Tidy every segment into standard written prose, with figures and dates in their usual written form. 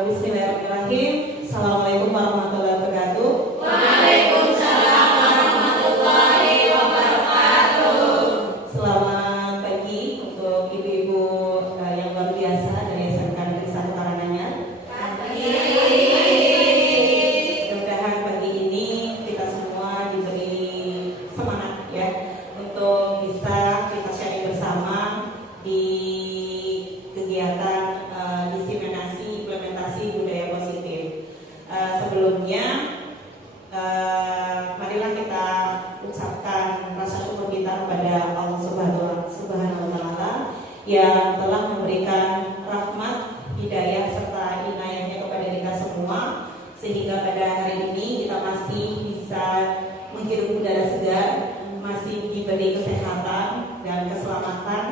Bismillahirrahmanirrahim. Assalamualaikum warahmatullahi wabarakatuh. Waalaikumsalam warahmatullahi wabarakatuh. Selamat pagi untuk ibu-ibu yang luar biasa dari SMK Negeri 1 Karanganyar. Mudah-mudahan pagi ini kita semua diberi semangat ya untuk bisa kita sharing bersama di kegiatan diseminasi implementasi budaya positif. Sebelumnya, marilah kita ucapkan rasa syukur kita kepada Allah Subhanahu wa Ta'ala yang telah memberikan rahmat, hidayah serta inayahnya kepada kita semua, sehingga pada hari ini kita masih bisa menghirup udara segar, masih diberi kesehatan dan keselamatan,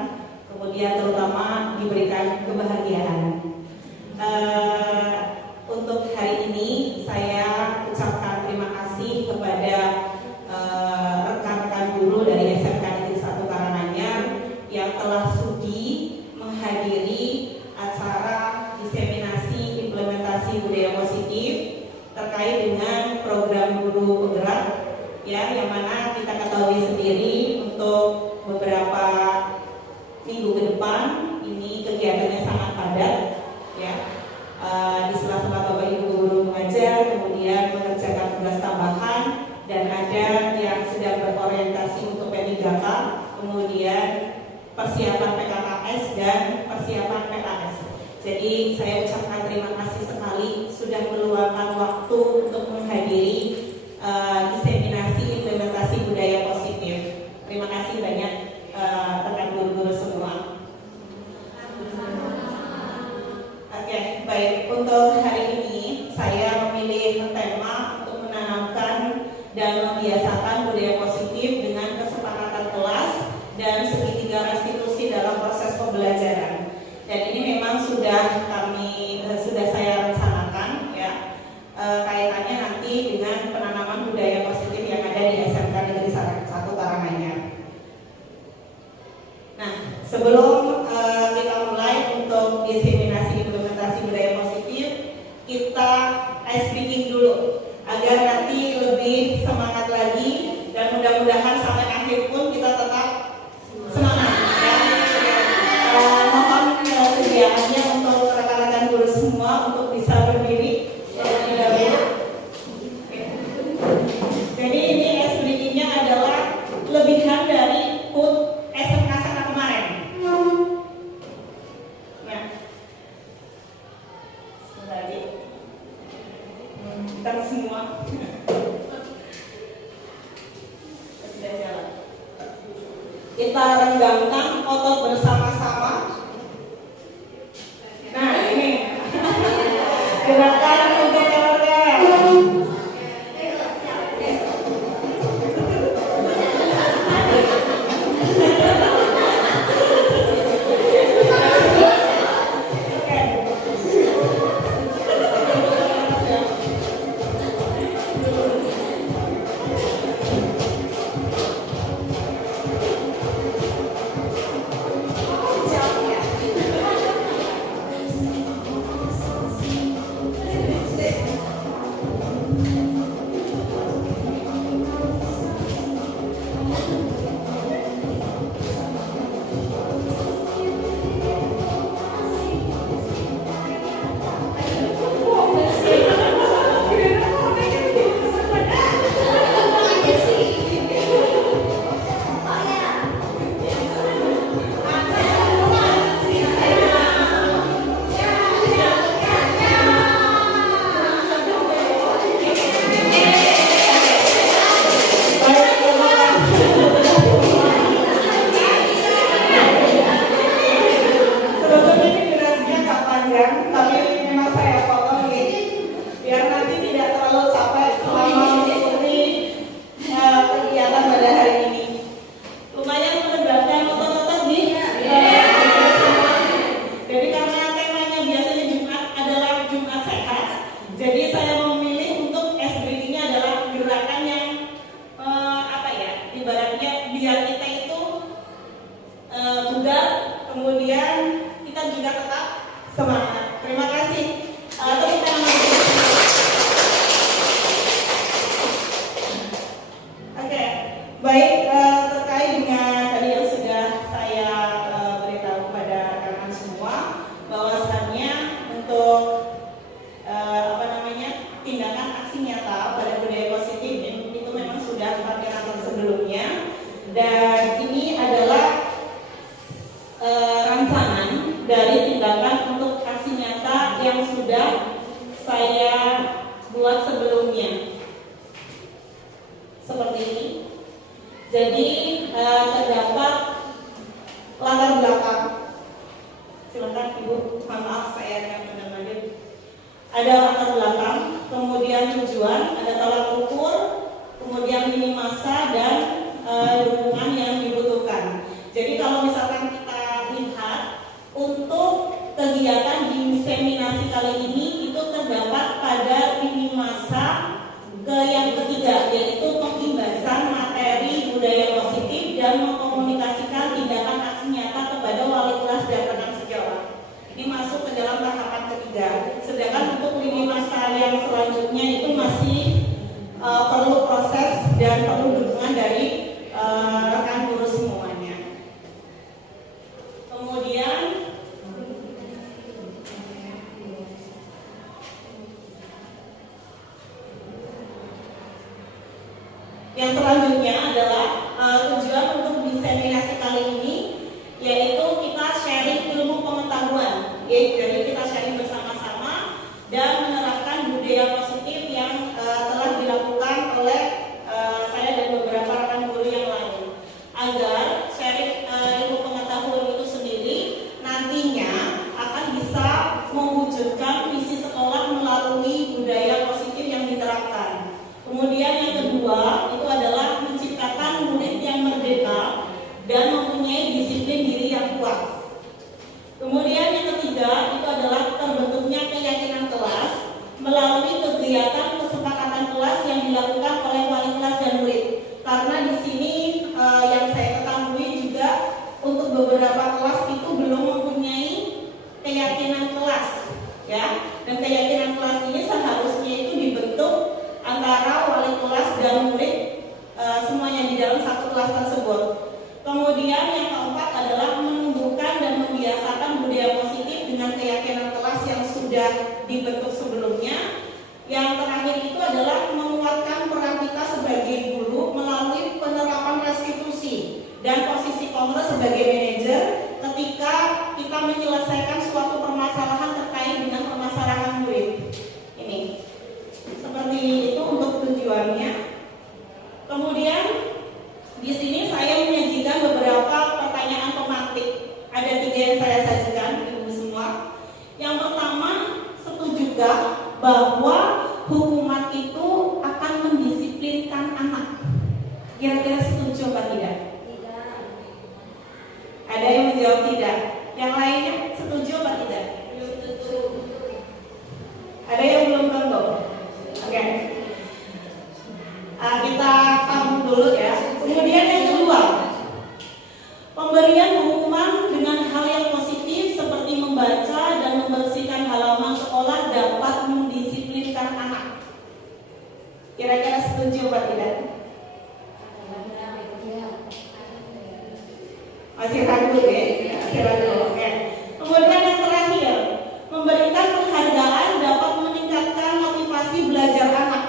kemudian terutama diberikan kebahagiaan. Untuk hari ini saya ucapkan terima kasih kepada rekan-rekan guru dari SMK Negeri 1 Karanganyar yang telah sudi menghadiri acara diseminasi implementasi budaya positif terkait dengan program guru penggerak ya, yang mana kita ketahui sendiri untuk beberapa minggu ke depan ini kegiatannya sangat padat ya. Di sela-sela Bapak Ibu guru mengajar, kemudian mengerjakan tugas tambahan, dan ada yang sedang berorientasi untuk P3K, kemudian persiapan PKKS dan persiapan PKS. Jadi saya ucapkan terima kasih sekali sudah meluangkan waktu untuk menghadiri diseminasi implementasi budaya positif. Terima kasih banyak rekan guru-guru semua. Oke, baik. Untuk hari ini saya memilih tema untuk menanamkan dan membiasakan budaya positif dengan kesepakatan kelas dan segitiga restitusi dalam proses pembelajaran. Dan ini memang sudah saya rencanakan ya, kaitannya nanti dengan penanaman budaya positif yang ada di SMK Negeri 1 Karanganyar. Nah, sebelum kita mulai untuk diseminasi implementasi budaya positif, kita ice breaking dulu agar nanti lebih semangat lagi, dan mudah-mudahan sampai akhir pun kita tetap semangat ya. Mohon kesediaannya untuk rekan-rekan guru semua untuk bisa berdiri terlebih dahulu. Jadi ini ice breakingnya adalah lebihan dari HUT SMK Saka kemarin. Nah, sebentar lagi kita semua sudah jalan. Kita renggangkan otot bersama-sama. Nah ini gerakan untuk keluarga. saya buat sebelumnya seperti ini. Jadi terdapat latar belakang. Silakan Ibu, mohon maaf saya akan menambahkan. Ada latar belakang, kemudian tujuan, ada tolak ukur, kemudian lini masa dan dukungan yang dibutuhkan. Jadi kalau misalkan kita lihat untuk kegiatan diseminasi kali ini itu terdapat pada lini masa yang ketiga, yaitu pengimbasan materi budaya positif dan mengkomunikasikan tindakan aksi nyata kepada wali kelas dan rekan sejawat. Ini masuk ke dalam tahapan ketiga. Sedangkan untuk lini masa yang selanjutnya itu masih perlu proses dan perlu dukungan dari rekan guru semuanya. Kemudian yang selanjutnya adalah tujuan untuk diseminasi kali ini, yaitu kita sharing ilmu pengetahuan. Jadi kita sharing bersama-sama dan menerapkan budaya positif yang telah dilakukan oleh saya dan beberapa rekan guru yang lain, agar sharing ilmu pengetahuan itu sendiri nantinya akan bisa mewujudkan visi sekolah melalui budaya positif yang diterapkan. Kemudian yang kedua itu adalah menciptakan murid yang merdeka dan mempunyai disiplin diri yang kuat. Kemudian yang ketiga itu adalah terbentuknya keyakinan kelas melalui kegiatan kesepakatan kelas yang dilakukan oleh wali kelas dan murid. Karena di sini yang saya ketahui juga untuk beberapa kelas itu belum mempunyai keyakinan kelas, ya. Dan keyakinan kelas ini seharusnya itu dibentuk antara wali kelas dan murid semuanya di dalam satu kelas tersebut. Kemudian yang keempat adalah menumbuhkan dan membiasakan budaya positif dengan keyakinan kelas yang sudah dibentuk sebelumnya. Yang terakhir itu adalah menguatkan peran kita sebagai guru melalui penerapan restitusi dan posisi kongres sebagai manajer ketika kita menyelesaikan suatu permasalahan terkait dengan permasalahan murid. Ini seperti itu untuk tujuannya. Kemudian di sini saya menyajikan beberapa pertanyaan pemantik. Ada 3 yang saya sajikan ibu semua. Yang pertama, setujukah bahwa hukuman itu akan mendisiplinkan anak? Kira-kira setuju apa tidak? Tidak. Ada yang menjawab tidak. Yang lainnya setuju apa tidak? Setuju. Ada yang belum tentu. Oke. Kita tampung dulu ya. Kemudian yang kedua, pemberian hukuman dengan hal yang positif seperti membaca dan membersihkan halaman sekolah dapat mendisiplinkan anak. Kira-kira setuju apa tidak? Masih ragu ya? Masih ragu. Oke. Kemudian yang terakhir, memberikan penghargaan dapat meningkatkan motivasi belajar anak.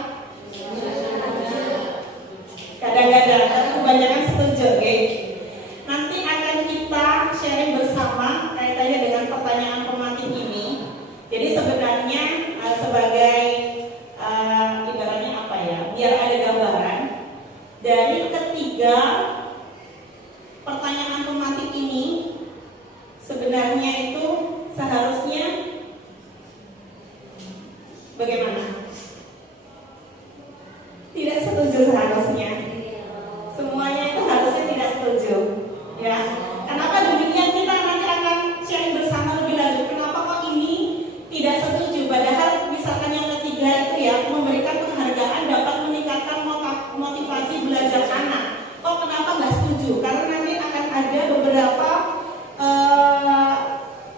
Kadang-kadang, tapi kebanyakan setuju, oke? Nanti akan kita sharing bersama kaitannya dengan pertanyaan pemantik ini. Jadi sebenarnya sebagai ibaratnya apa ya? Biar ada gambaran dari ketiga pertanyaan pemantik ini, sebenarnya itu seharusnya bagaimana? Tidak setuju seharusnya. Semuanya itu harusnya tidak setuju, ya. Kenapa demikian? Kita nanti akan sharing bersama lebih lanjut. Kenapa kok ini tidak setuju? Padahal misalkan yang ketiga itu ya, memberikan penghargaan dapat meningkatkan motivasi belajar anak. Kok kenapa nggak setuju? Karena nanti akan ada beberapa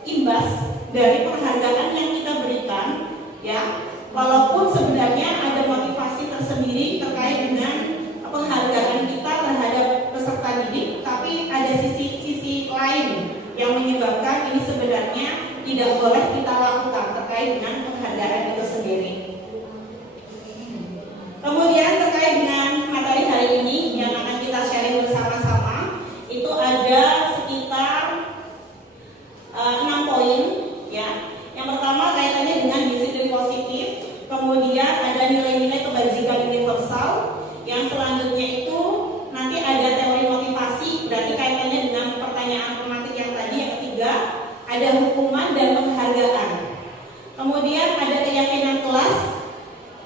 imbas dari penghargaan yang kita berikan, ya. Walaupun sebenarnya ada motivasi tersendiri terkait dengan penghargaan kita terhadap peserta didik, tapi ada sisi lain yang menyebabkan ini sebenarnya tidak boleh kita lakukan terkait dengan penghargaan itu sendiri. Kemudian terkait dengan materi hari ini yang akan kita sharing bersama-sama, itu ada sekitar 6 poin, ya. Yang pertama kaitannya dengan disiplin positif. kemudian ada nilai-nilai kebajikan universal. Yang selanjutnya itu nanti ada teori motivasi, berarti kaitannya dengan pertanyaan tematik yang tadi. Yang ketiga ada hukuman dan penghargaan. Kemudian ada keyakinan kelas,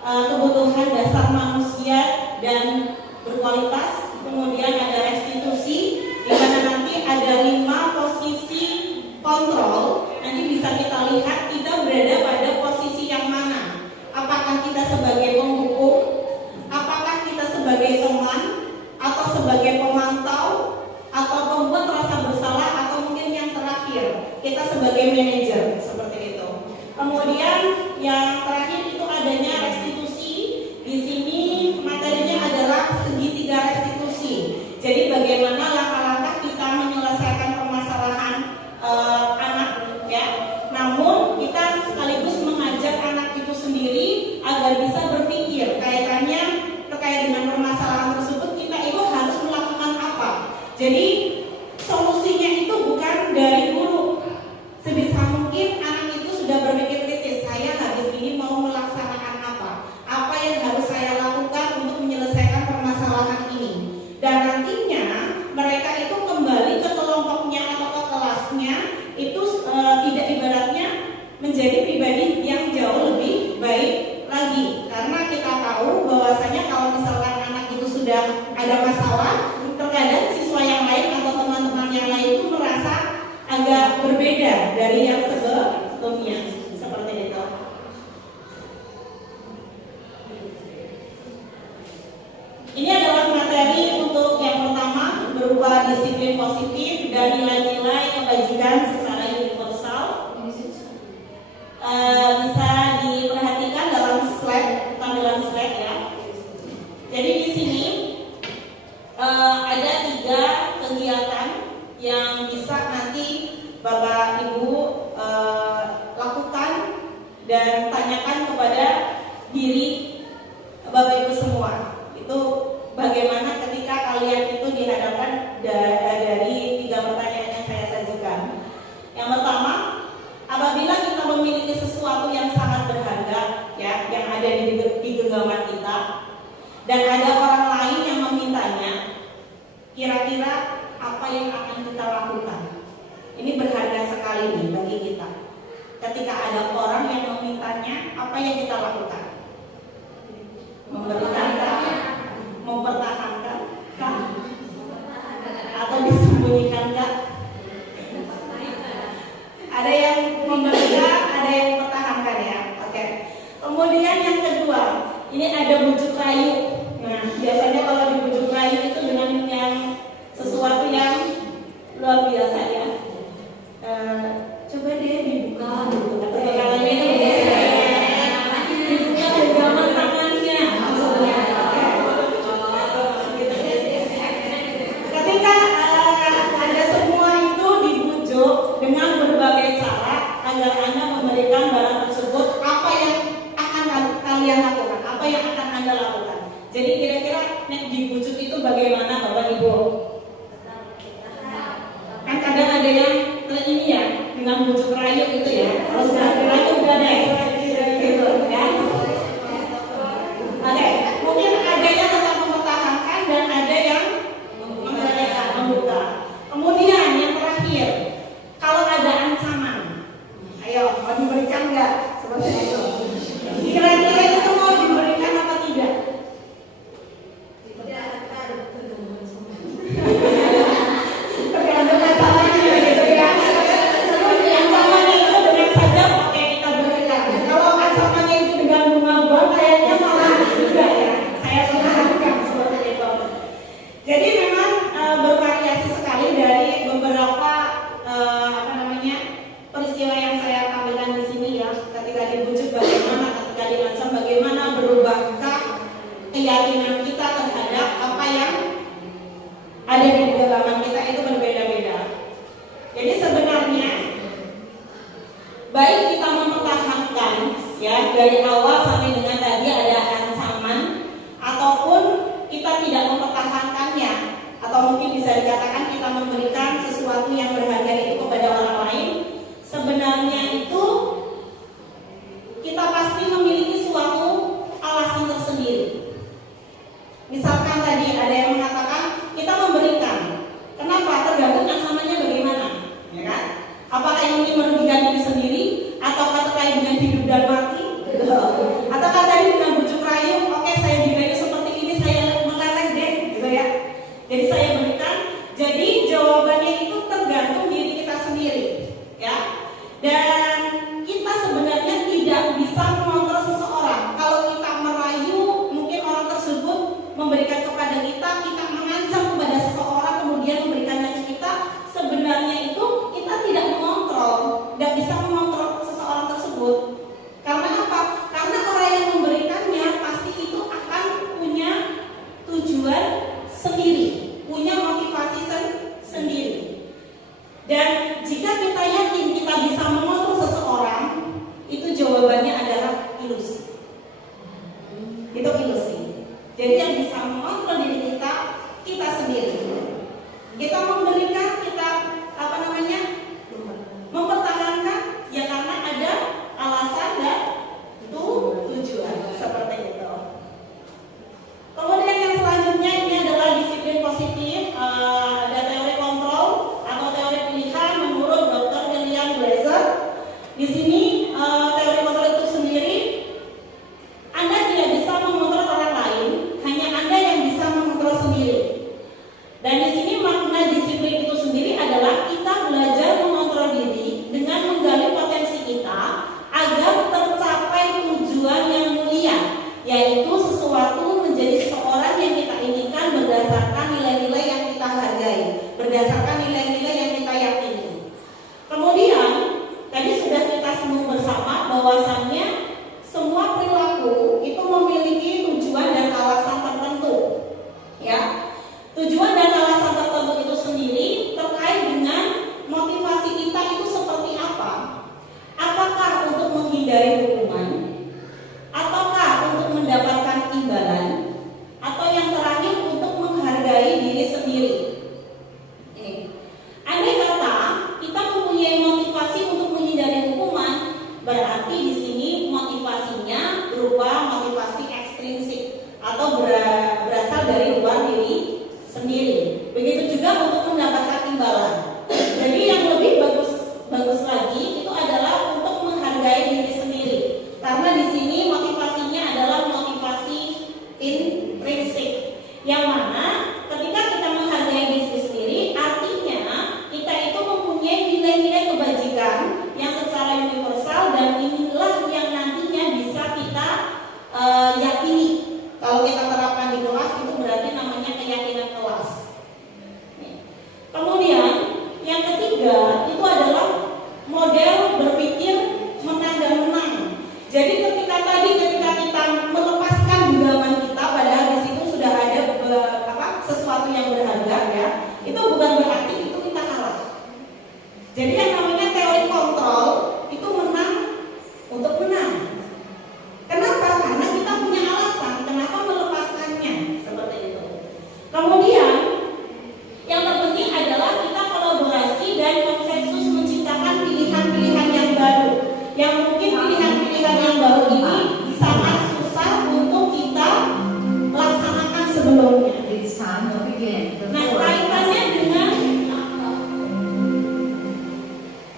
kebutuhan dasar manusia dan berkualitas. Kemudian ada restitusi, di mana nanti ada 5 posisi kontrol. Nanti bisa kita lihat kita berada pada posisi yang mana. Apakah kita sebagai penghukum, apakah kita sebagai teman, atau sebagai pemantau, atau pembuat rasa bersalah, atau mungkin yang terakhir kita sebagai manajer, seperti itu. Kemudian yang terakhir itu adanya restitusi. Di sini materinya adalah segitiga restitusi. Jadi bagaimana langkah-langkah kita menyelesaikan permasalahan anak, ya. Namun kita sekaligus mengajak anak itu sendiri agar bisa berpikir kaitannya terkait dengan permasalahan tersebut. Kita itu harus melakukan apa? Jadi solusinya itu bukan dari guru. Sebisa mungkin anak itu sudah berpikir kritis. Saya habis ini mau melaksanakan apa yang harus saya lakukan untuk menyelesaikan permasalahan ini. Dan nantinya mereka itu kembali ke kelompoknya atau ke kelasnya itu tidak ibaratnya menjadi pribadi yang jauh lebih baik lagi. Karena kita tahu bahwasanya kalau misalkan anak itu sudah ada masalah, terkadang siswa yang lain atau teman-teman yang lain itu merasa agak berbeda dari yang sebelumnya, seperti itu. Ini adalah materi untuk yang pertama berupa disiplin positif dan nilai-nilai kebajikan secara universal. Bisa diperhatikan dalam slide, tampilan slide ya. Jadi di sini ada 3 kegiatan yang bisa nanti Bapak Ibu lakukan dan tanyakan kepada diri Bapak Ibu semua. Itu bagaimana ketika kalian itu dihadapkan dari 3 pertanyaan yang saya sajikan. Yang pertama, apabila kita memiliki sesuatu yang sangat berharga, ya, yang ada di genggaman kita, dan ada orang lain yang memintanya, kira-kira apa yang akan kita lakukan? Ini berharga sekali nih bagi kita. Ketika ada orang yang memintanya, apa yang kita lakukan? Memberikan kah? Mempertahankan kah? Atau disembunyikan kah? Ada yang memberikan, ada yang mempertahankan ya. Oke. Kemudian yang kedua, ini ada bujuk rayu. Nah, biasanya kalau di bujuk rayu itu dengan yang sesuatu yang luar biasa ya. Coba deh dibuka gitu. Atau kalau ini tuh dibuka genggaman tangannya. Maksudnya. Ketika Anda semua itu dibujuk dengan berbagai cara agar Anda memberikan barang tersebut, apa yang akan kalian lakukan? Apa yang akan Anda lakukan? Jadi kira-kira dibujuk itu bagaimana Bapak Ibu? Kan kadang ada yang ini ya, dengan bujuk rayu itu ya. Kalau sudah rayu udah deh. Gitu ya. Oke, mungkin ada yang tetap mempertahankan dan ada yang memberikan, membuka. Kemudian yang terakhir, kalau ada ancaman, ayo mau diberikan nggak? Seperti itu. Kira-kira itu mau diberikan apa tidak? Tergantung ancamannya gitu ya. Ancamannya itu dengan saja pakai kita berikan. Kalau ancamannya itu dengan bunga bank, kayaknya malah tidak ya. Saya perhatikan seperti itu. Jadi memang bervariasi sekali dari beberapa peristiwa yang saya tampilkan di sini ya. Ketika dibujuk bagaimana, ketika diancam bagaimana, berubahkah keyakinan kita terhadap apa yang ada di genggaman kita itu berbeda-beda. Jadi sebenarnya baik kita mempertahankan ya dari awal sampai dengan tadi ada ancaman, ataupun kita tidak mempertahankannya, atau mungkin bisa dikatakan kita memberikan sesuatu yang berharga itu kepada orang lain. Sebenarnya itu kita pasti memiliki suatu Atau kan tadi dengan bujuk rayu, oke saya dirayu seperti ini, saya meleleh deh, gitu ya. Jadi saya berikan. Jadi jawabannya itu tergantung diri kita sendiri, ya. Dan kita sebenarnya tidak bisa mengontrol seseorang. Kalau kita merayu, mungkin orang tersebut memberikan kepada kita, kita mengancam kepada seseorang, kemudian memberikannya ke kita. Sebenarnya itu kita tidak mengontrol, tidak bisa mengontrol seseorang tersebut. Karena apa? Karena orang yang memberikannya pasti itu akan punya tujuan sendiri, punya motivasi sendiri. Dan jika kita yakin kita bisa mengontrol seseorang, itu jawabannya adalah ilusi. Itu ilusi. Jadi yang bisa mengontrol diri kita, kita sendiri. Kita memberikan, kita mempertahankan ya karena ada alasan dan tujuan seperti itu. Kemudian yang selanjutnya ini adalah disiplin positif. Ada teori kontrol atau teori pilihan menurut Dr. William Glasser. Di sini teori kontrol itu sendiri, Anda tidak bisa mengontrol orang lain, hanya Anda yang bisa mengontrol sendiri. Dan di sini makna disiplin itu sendiri adalah kita belajar mengontrol diri dengan menggali potensi kita agar tercapai tujuan yang mulia, yaitu sesuatu menjadi seseorang yang kita inginkan berdasarkan nilai-nilai yang kita hargai, berdasarkan nilai-nilai yang kita yakini. Kemudian tadi sudah kita singgung bersama bahwasannya semua perilaku itu memiliki tujuan dan alasan tertentu, ya. Tujuan dan alasan tertentu itu sendiri terkait dengan motivasi kita itu seperti apa. Apakah untuk menghindari hukuman, ataukah untuk mendapatkan imbalan, atau yang terakhir untuk menghargai diri sendiri. Andai kata kita mempunyai motivasi untuk menghindari hukuman, berarti di sini motivasinya berupa motivasi ekstrinsik atau berasal dari luar diri sendiri. Begitu juga untuk mendapatkan imbalan. Jadi yang lebih bagus lagi itu adalah untuk menghargai diri sendiri. Karena di sini motivasinya adalah motivasi intrinsik. Yang mana ketika kita menghargai diri sendiri, artinya kita itu mempunyai nilai-nilai kebajikan yang secara universal, dan inilah yang nantinya bisa kita yakini. Kalau kita terapkan di kelas itu berarti namanya keyakinan kelas. Kemudian yang ketiga itu adalah model berpikir menang dan menang. Jadi ketika kita melepaskan genggaman kita, padahal di situ sudah ada sesuatu yang berharga, ya, itu bukan berarti itu kita kalah. Jadi yang namanya teori kontrol itu menang untuk menang. Kenapa? Karena kita punya alasan kenapa melepaskannya, seperti itu. Kemudian yang terpenting adalah kita kolaborasi dan konsensus menciptakan pilihan-pilihan yang baru. Yang mungkin pilihan-pilihan yang baru ini sangat susah untuk kita laksanakan sebelumnya. Nah, kaitannya dengan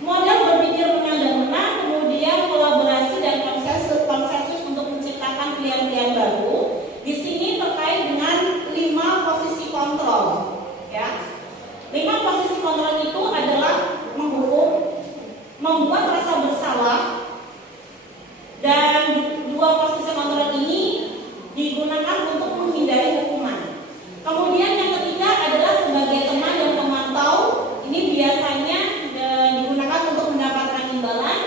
model berpikir menang dan menang, kemudian kolaborasi dan konsensus untuk menciptakan pilihan-pilihan baru. Di sini terkait dengan 5 posisi kontrol, ya. 5 posisi kontrol itu adalah menghukum, membuat rasa bersalah, dan 2 posisi kontrol ini digunakan untuk menghindari hukuman. Kemudian yang ketiga adalah sebagai teman dan pemantau. Ini biasanya digunakan untuk mendapatkan imbalan.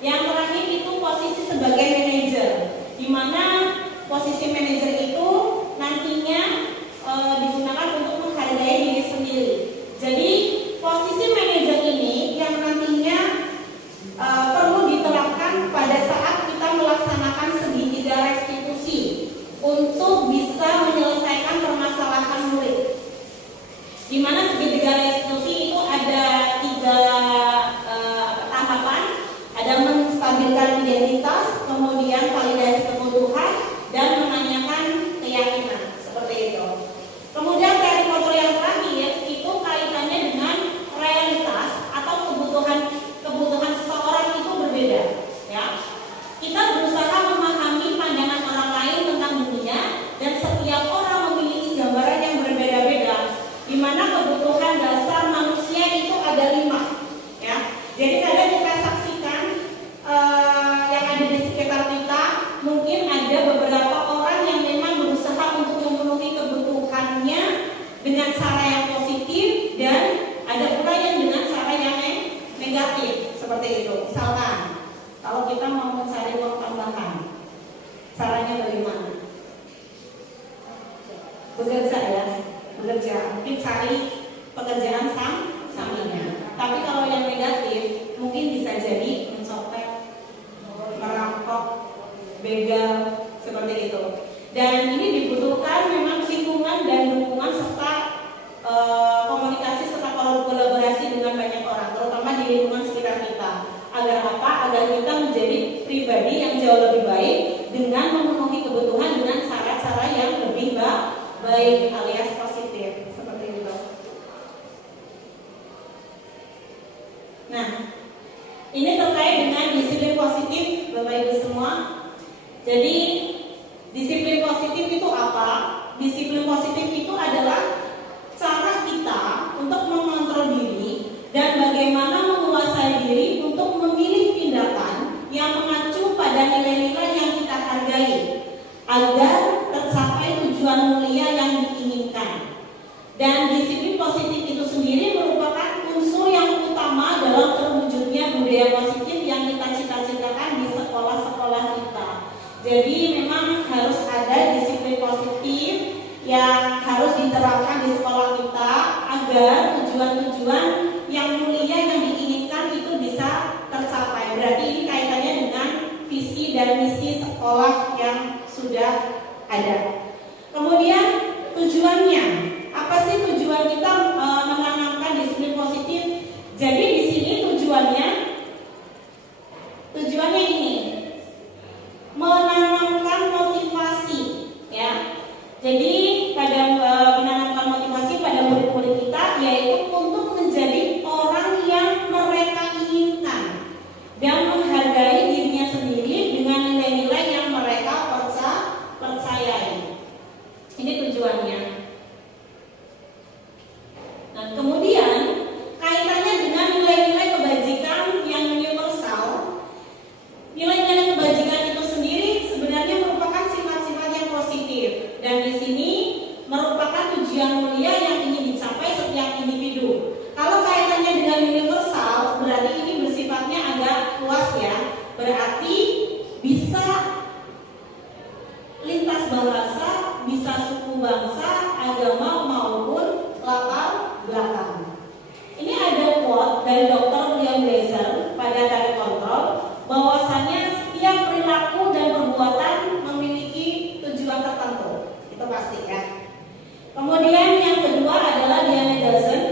Yang terakhir itu posisi sebagai manajer, di mana posisi manajer itu nantinya digunakan untuk menghargai diri sendiri. Jadi posisi manajer ini yang nantinya perlu diterapkan pada saat kita melaksanakan segitiga restitusi untuk bisa menyelesaikan permasalahan murid. Di mana segitiga restitusi itu ada 3 tahapan, ada menstabilkan identitas, kemudian validasi kebutuhan, dan menanyakan bekerja ya, bekerja, mungkin cari pekerjaan sampingan. Tapi kalau yang negatif mungkin bisa jadi mencopet, merampok, begal, seperti itu. Dan ini dibutuhkan memang lingkungan dan dukungan serta komunikasi serta kolaborasi dengan banyak orang, terutama di lingkungan sekitar kita. Agar apa? Agar kita menjadi pribadi yang jauh lebih baik dengan memenuhi kebutuhan dengan cara-cara yang lebih baik alias positif, seperti itu. Nah, ini terkait dengan disiplin positif, Bapak Ibu semua. Jadi disiplin positif itu apa? Disiplin positif itu adalah cara kita untuk mengontrol diri dan bagaimana menguasai diri untuk memilih tindakan yang mengacu pada nilai-nilai yang kita hargai agar tercapai tujuan mulia yang diinginkan. Dan disiplin positif itu sendiri merupakan unsur yang utama dalam terwujudnya budaya positif yang kita cita-citakan di sekolah-sekolah kita. Jadi memang harus ada disiplin positif yang harus diterapkan di sekolah kita agar tujuan-tujuan yang mulia yang diinginkan itu bisa tercapai. Berarti ini kaitannya dengan visi dan misi sekolah yang sudah ada. Kemudian tujuannya, apa sih tujuan kita menanamkan disiplin positif? Jadi di sini tujuannya ini menanamkan motivasi, ya. Jadi pada menanamkan motivasi pada murid-murid kita yaitu untuk menjadi orang yang mereka inginkan dan menghargai dirinya sendiri dengan nilai-nilai yang mereka percayai. Ini tujuannya. Nah, kemudian kaitannya dengan nilai-nilai kebajikan yang universal. Nilai-nilai kebajikan itu sendiri sebenarnya merupakan sifat-sifat yang positif dan di sini merupakan tujuan mulia yang ingin dicapai setiap individu. Kalau kaitannya dengan universal, berarti ini bersifatnya agak luas ya. Berarti bisa lintas bahasa, bisa suku bangsa, agama maupun latar belakang. Ini ada quote dari Dr. William Blazer pada Direct Control bahwasanya setiap perilaku dan perbuatan memiliki tujuan tertentu. Itu pasti ya. Kemudian yang kedua adalah Diane Dawson.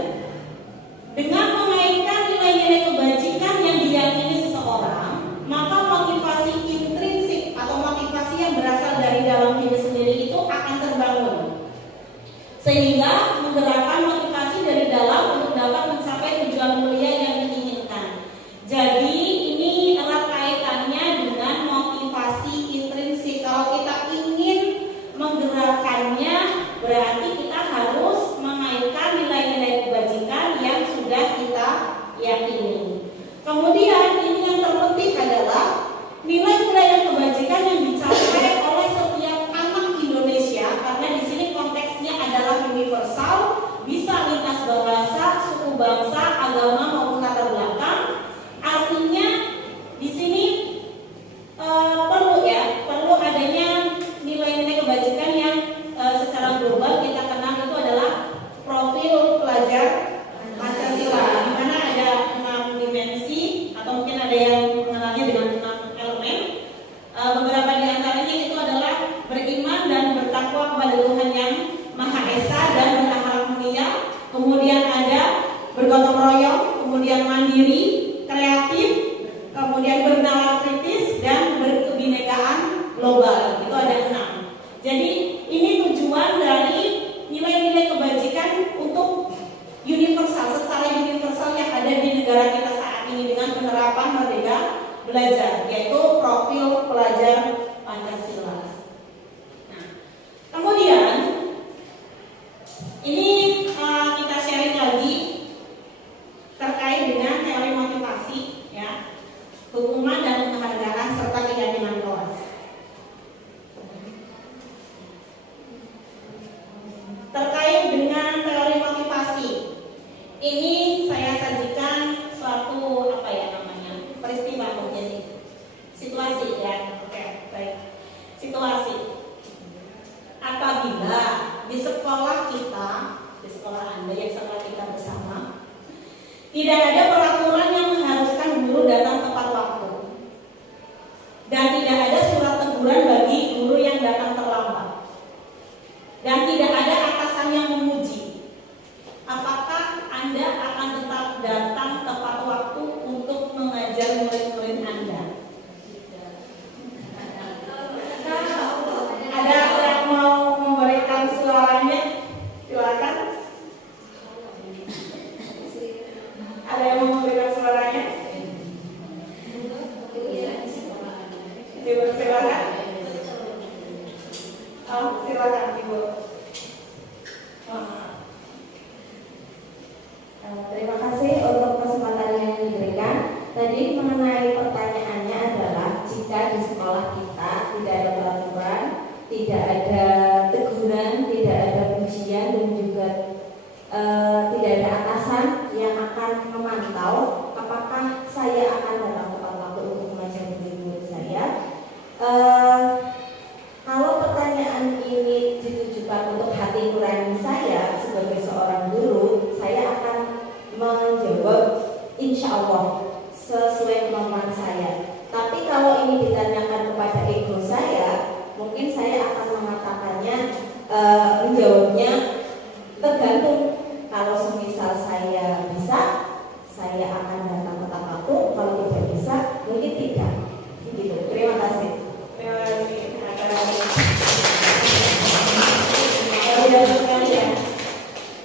Dengan mengaitkan nilai-nilai kebajikan yang diyakini seseorang, maka motivasi intrinsik atau motivasi yang berasal dari dalam diri sendiri itu akan terbangun. Sehingga menggerakkan motivasi dari dalam untuk dapat mencapai tujuan mulia yang diinginkan. Jadi ini erat kaitannya dengan motivasi intrinsik. Kalau kita ingin menggerakkannya, berarti kita harus mengaitkan nilai-nilai kebajikan yang sudah kita yakini. Kemudian ini yang terpenting adalah nilai-nilai yang kebajikan yang dicapai oleh setiap anak Indonesia, karena di sini konteksnya adalah universal, bisa lintas bahasa, suku bangsa, agama maupun latar belakang. Artinya di sini perlu adanya nilai-nilai kebajikan yang secara global kita kenal itu adalah profil pelajar Pancasila, di mana ada 6 dimensi atau mungkin ada yang mengenalnya dengan 6 elemen. Beberapa di antaranya itu adalah beriman dan bertakwa kepada Tuhan yang Maha Esa dan berakhlak mulia. Kemudian ada bergotong royong, kemudian mandiri, kreatif, kemudian bernalar kritis dan berkebinekaan global. Itu ada 6. Jadi ini tujuan dari nilai-nilai kebajikan untuk universal, secara universal yang ada di negara kita saat ini dengan penerapan Merdeka Belajar, yaitu profil pelajar Pancasila. Nah, kemudian ini kita sharing lagi terkait dengan teori motivasi, ya, hukuman dan penghargaan serta keyakinan kelas. Terkait dengan teori motivasi, ini saya sajikan suatu peristiwa terjadi, situasi ya, oke, baik, situasi. Apabila di sekolah kita, di sekolah Anda yang sekolah kita bersama, tidak ada peraturan yang mengharuskan guru datang tepat waktu. Dan tidak ada surat teguran bagi guru yang datang terlambat. Dan tidak ada atasan yang memuji. Apakah Anda akan tetap datang tepat waktu untuk mengajar murid-murid Anda? Ada yang mau memberikan suaranya? Silakan. Ada yang mau memberikan suaranya? Silakan. Oh, silakan Ibu. Terima kasih untuk kesempatan yang diberikan. Tadi mengenai pertanyaannya adalah jika di sekolah kita tidak ada peraturan, tidak ada teguran, tidak ada pujian dan juga tidak ada atasan yang akan memantau apakah saya akan datang tepat waktu untuk mengajar murid-murid saya. Kalau pertanyaan ini ditujukan untuk hati nurani saya sebagai seorang guru, saya akan menjawab insya Allah sesuai kemampuan saya. Tapi kalau ini ditanyakan kepada ego saya, mungkin saya akan mengatakannya, menjawabnya tergantung. Kalau semisal saya bisa, saya akan datang tepat waktu. Kalau tidak bisa, mungkin tidak. Begitu. Terima kasih. Terima kasih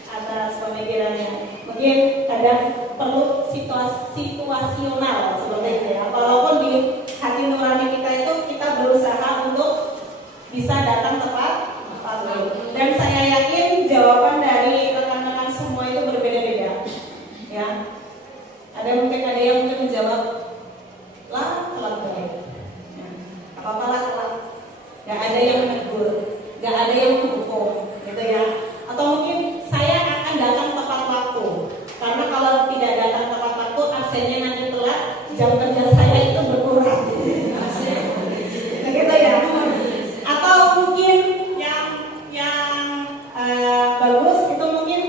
atas pemikirannya. Mungkin ada perlu situasional seperti itu ya. Walaupun di hati nurani kita itu kita berusaha untuk bisa datang tepat waktu. Dan saya yakin jawaban dari rekan-rekan semua itu berbeda-beda. Ya. Ada yang mungkin menjawab lah telat baik. Apa-apa lah telat. Gak ada yang menegur, gak ada yang menghukum, gitu ya. Atau mungkin saya akan datang tepat waktu, karena kalau tidak datang tepat waktu, absennya nanti telat, jam kerja saya itu berkurang. Begitu ya. Atau mungkin yang bagus itu mungkin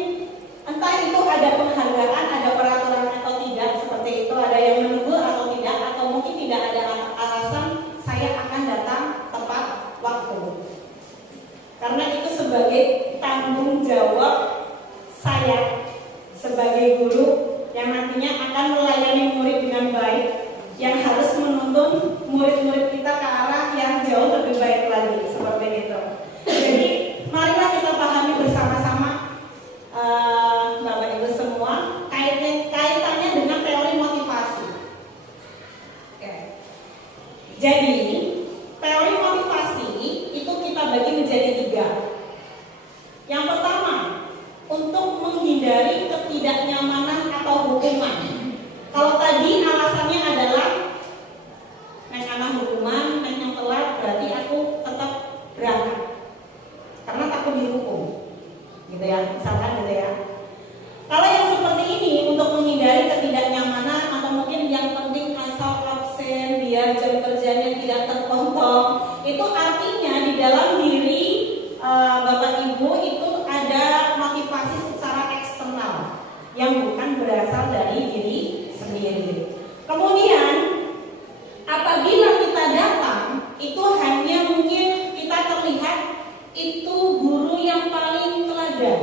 entah itu ada penghargaan, ada peraturan atau tidak seperti itu, ada yang menegur atau tidak, atau mungkin tidak ada alasan saya akan datang tepat waktu. Karena itu sebagai tanggung jawab saya sebagai guru yang nantinya akan melayani murid dengan baik, yang harus menuntun murid-murid kita ke arah yang jauh lebih baik lagi, seperti itu. Jadi marilah kita pahami bersama-sama, Bapak Ibu semua, kaitannya dengan teori motivasi. Oke. Jadi teori motivasi itu kita bagi menjadi 3. Yang pertama, untuk menghindari ketidaknyamanan atau hukuman. Kalau tadi alasannya adalah anak hukuman, yang telat, berarti aku tetap berangkat karena takut dihukum, gitu ya, misalkan gitu ya. Kalau yang seperti ini untuk menghindari ketidaknyamanan atau mungkin yang penting asal absen biar jam kerjanya tidak terpotong, itu artinya di dalam diri Bapak Ibu itu ada motivasi secara eksternal yang bukan berasal dari diri sendiri. Kemudian apabila kita datang itu hanya mungkin kita terlihat itu guru yang paling teladan,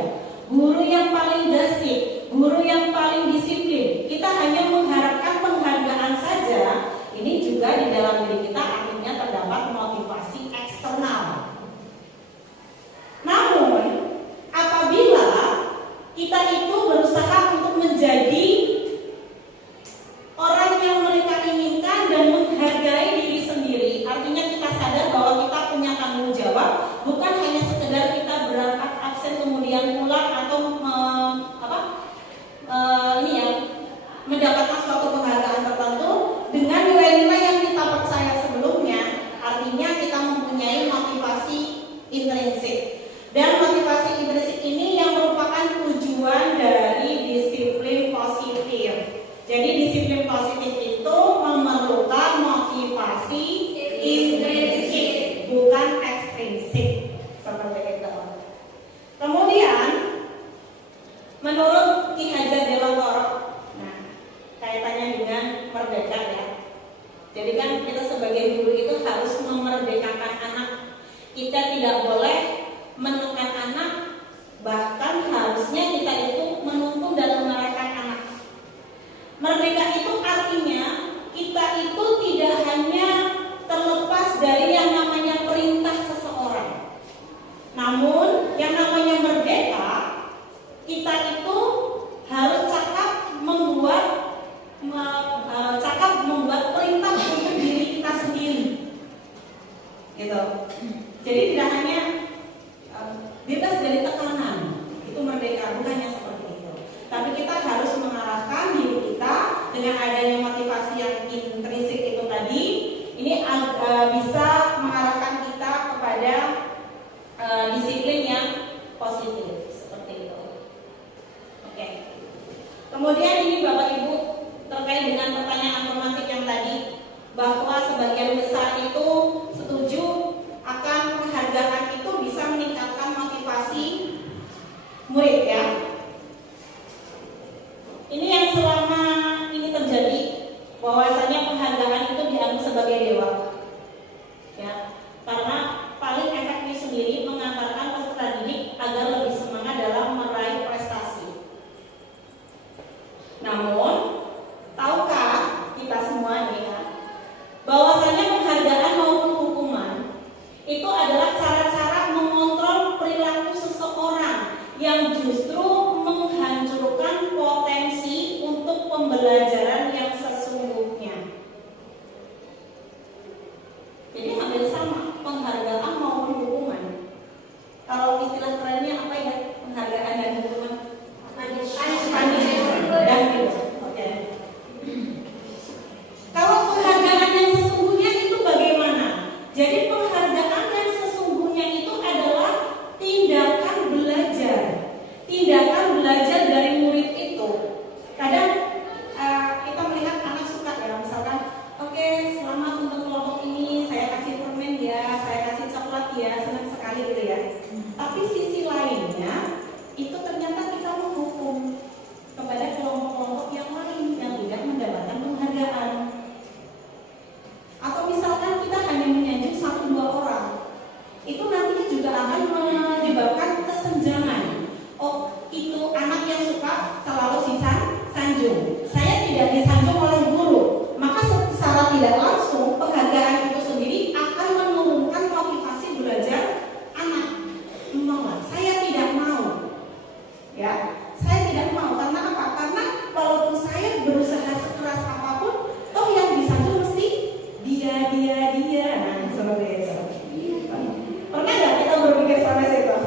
guru yang paling dasik, guru yang paling disiplin. Kita hanya mengharapkan penghargaan saja. Ini juga di dalam diri kita artinya terdapat motivasi eksternal. Namun apabila kita itu berusaha untuk menjadi orang yang mereka inginkan dan menghargai diri sendiri, artinya kita sadar bahwa kita punya tanggung jawab, bukan hanya sekedar kita berangkat absen kemudian pulang atau mendapatkan suatu penghargaan tertentu dengan nilai-nilai yang kita percaya sebelumnya, artinya kita mempunyai motivasi intrinsik. Dan motivasi intrinsik ini yang merupakan tujuan dari disiplin positif. Jadi disiplin positif itu memerlukan motivasi intrinsik, bukan ekstrinsik, seperti itu. Kita tidak boleh menekan anak, bahkan harusnya kita itu menuntun dan mengarahkan anak. Merdeka itu artinya kita itu tidak hanya terlepas dari yang namanya perintah seseorang. Namun yang namanya merdeka, kita itu harus cakap membuat perintah untuk diri kita sendiri, gitu. Jadi tidak hanya bebas dari tekanan, itu merdeka, bukannya seperti itu. Tapi kita harus mengarahkan diri kita dengan adanya motivasi yang intrinsik itu tadi. Ini bisa mengarahkan kita kepada disiplin yang positif seperti itu. Oke. Kemudian ini Bapak Ibu terkait dengan pertanyaan otomatik yang tadi, bahwa sebagian besar itu setuju akan penghargaan itu bisa meningkatkan motivasi murid ya. Ini yang selama ini terjadi, bahwasanya penghargaan itu dianggap sebagai dewa ya, karena paling efektif sendiri mengantarkan peserta didik agar lebih semangat dalam meraih prestasi. Namun tahukah kita semua nih ya, bahwasanya penghargaan maupun hukuman itu adalah cara-cara mengontrol perilaku seseorang yang justru menghancurkan potensi untuk pembelajaran yang sesungguhnya. Jadi hampir sama penghargaan maupun hukuman. Kalau istilah kerennya apa ya? Penghargaan dan hukuman. Kalau penghargaan yang sesungguhnya itu bagaimana? Jadi penghargaan yang sesungguhnya itu adalah tindakan belajar dari murid itu. Kadang kita melihat anak suka ya, misalkan oke, selamat untuk kelompok ini, saya kasih permen ya, saya kasih coklat ya, senang sekali gitu ya. Tapi sisi lainnya itu ternyata kita menghukum kepada kelompok-kelompok yang lain yang tidak mendapatkan penghargaan. Atau misalkan kita hanya menyanjung 1-2 orang, itu nantinya juga akan menyebabkan kesenjangan. Oh, itu anak yang suka selalu sanjung, saya tidak disanjung oleh guru, maka secara tidak langsung penghargaan itu sendiri akan menurunkan motivasi belajar anak. Saya tidak mau, ya, saya tidak mau. Karena apa? Karena walaupun saya berusaha sekeras apapun, toh yang disanjung mesti dia. Nah, seperti itu. Pernah nggak kita berpikir sampai situ?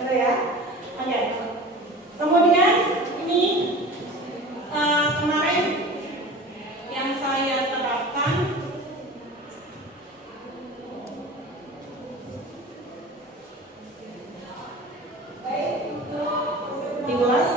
Itu ya. Oke. Kemudian ini kemarin yang saya terapkan di kelas.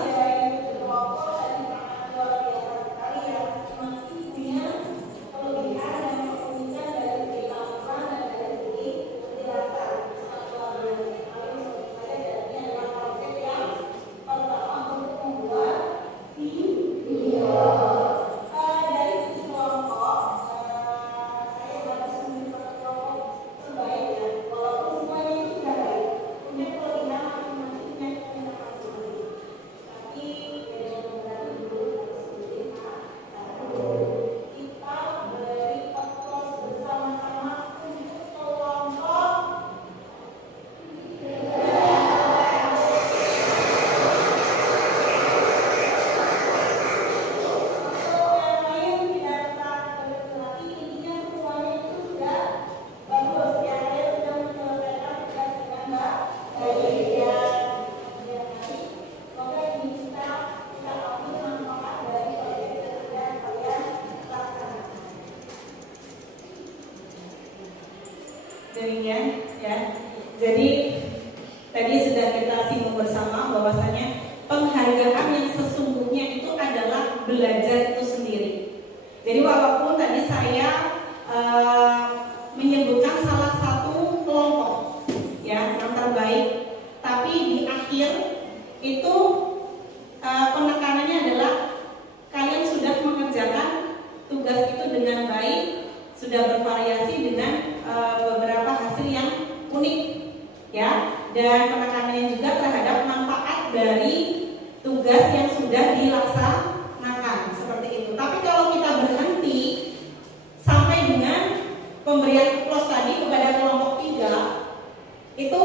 Demikian ya. Jadi tadi sudah kita singgung bersama bahwasanya penghargaan yang sesungguhnya itu adalah belajar itu sendiri. Jadi walaupun tadi saya menyebutkan salah satu kelompok ya yang terbaik, tapi di akhir itu penekanannya adalah kalian sudah mengerjakan tugas itu dengan baik, sudah bervariasi dengan beberapa hasil dan penekanannya juga terhadap manfaat dari tugas yang sudah dilaksanakan seperti itu. Tapi kalau kita berhenti sampai dengan pemberian close tadi kepada kelompok 3, itu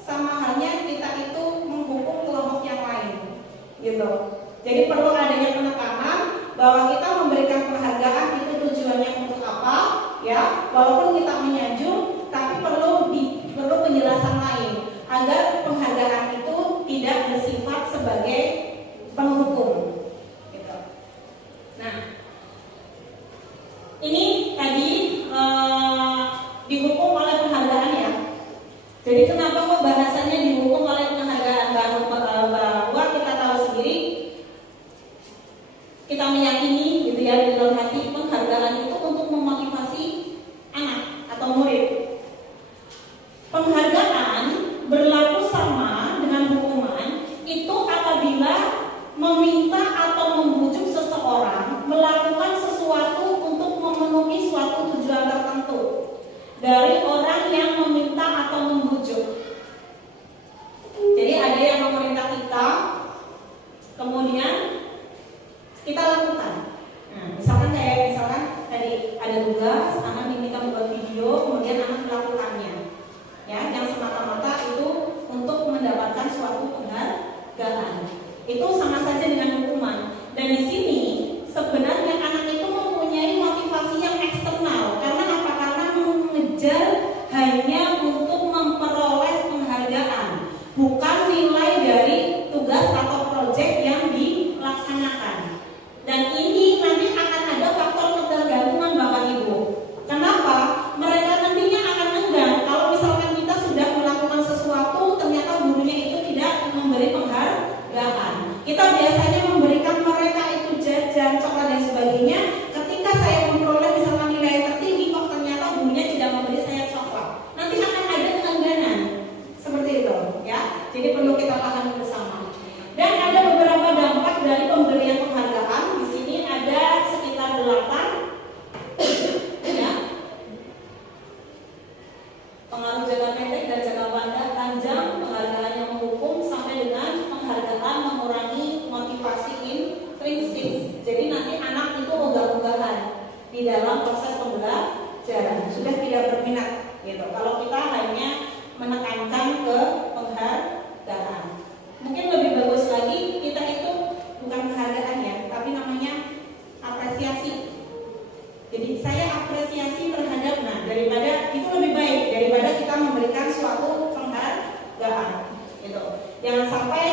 sama halnya kita itu menghukum kelompok yang lain, gitu. Jadi perlu adanya penekanan bahwa kita memberikan penghargaan itu tujuannya untuk apa, ya? Walaupun kita menyanjung, tapi perlu penjelasan lain agar penghargaan itu tidak bersifat sebagai penghukum, gitu. Nah, ini tadi dihukum oleh penghargaan ya. Jadi kenapa kok bahasanya dihukum oleh penghargaan? Bahwa kita tahu sendiri, kita meyakini gitu ya di dalam hati penghargaan itu untuk memotivasi anak atau murid. Penghargaan berlaku sama dengan hukuman itu apabila meminta atau membujuk seseorang melakukan sesuatu untuk memenuhi suatu tujuan tertentu dari orang yang meminta atau membujuk. Jadi ada yang memerintah kita, kemudian kita lakukan. Nah, misalkan tadi ada tugas, anak diminta membuat video, kemudian anak melakukannya. Ya, yang semata-mata itu untuk mendapatkan suatu penghargaan. Itu sama saja dengan hukuman. Dan di sini sebenarnya anak itu mempunyai motivasi yang eksternal. Karena apa? Karena mengejar hanya untuk memperoleh penghargaan, bukan nilai dari tugas atau proyek yang dilaksanakan. Dan ini nanti akan ada faktor ketergantungan Bapak Ibu. Kenapa? Mereka nantinya akan enggan kalau misalkan kita sudah melakukan sesuatu ternyata gurunya itu tidak memberi penghargaan. Kita biasanya memberikan mereka itu jajan, coklat dan sebagainya. Ketika saya memperoleh misalkan nilai tertinggi, kok ternyata gurunya tidak memberi saya coklat, nanti akan ada keengganan seperti itu, ya. Jadi perlu kita pahami bersama. Dan ada beberapa dampak dari pemberian penghargaan. Di sini ada sekitar 8, ya. Pengaruh jangka pendek dan jangka panjang, penghargaan yang menghukum, sampai dengan penghargaan mengurangi motivasi intrinsik. Jadi nanti anak itu ogah-ogahan di dalam proses pembelajaran, sudah tidak berminat, gitu. Kalau kita hanya menekankan ke penghargaan. Mungkin lebih bagus lagi kita itu bukan penghargaan ya, tapi namanya apresiasi. Jadi saya apresiasi terhadap, daripada itu lebih baik daripada kita memberikan suatu penghargaan, gitu. Jangan sampai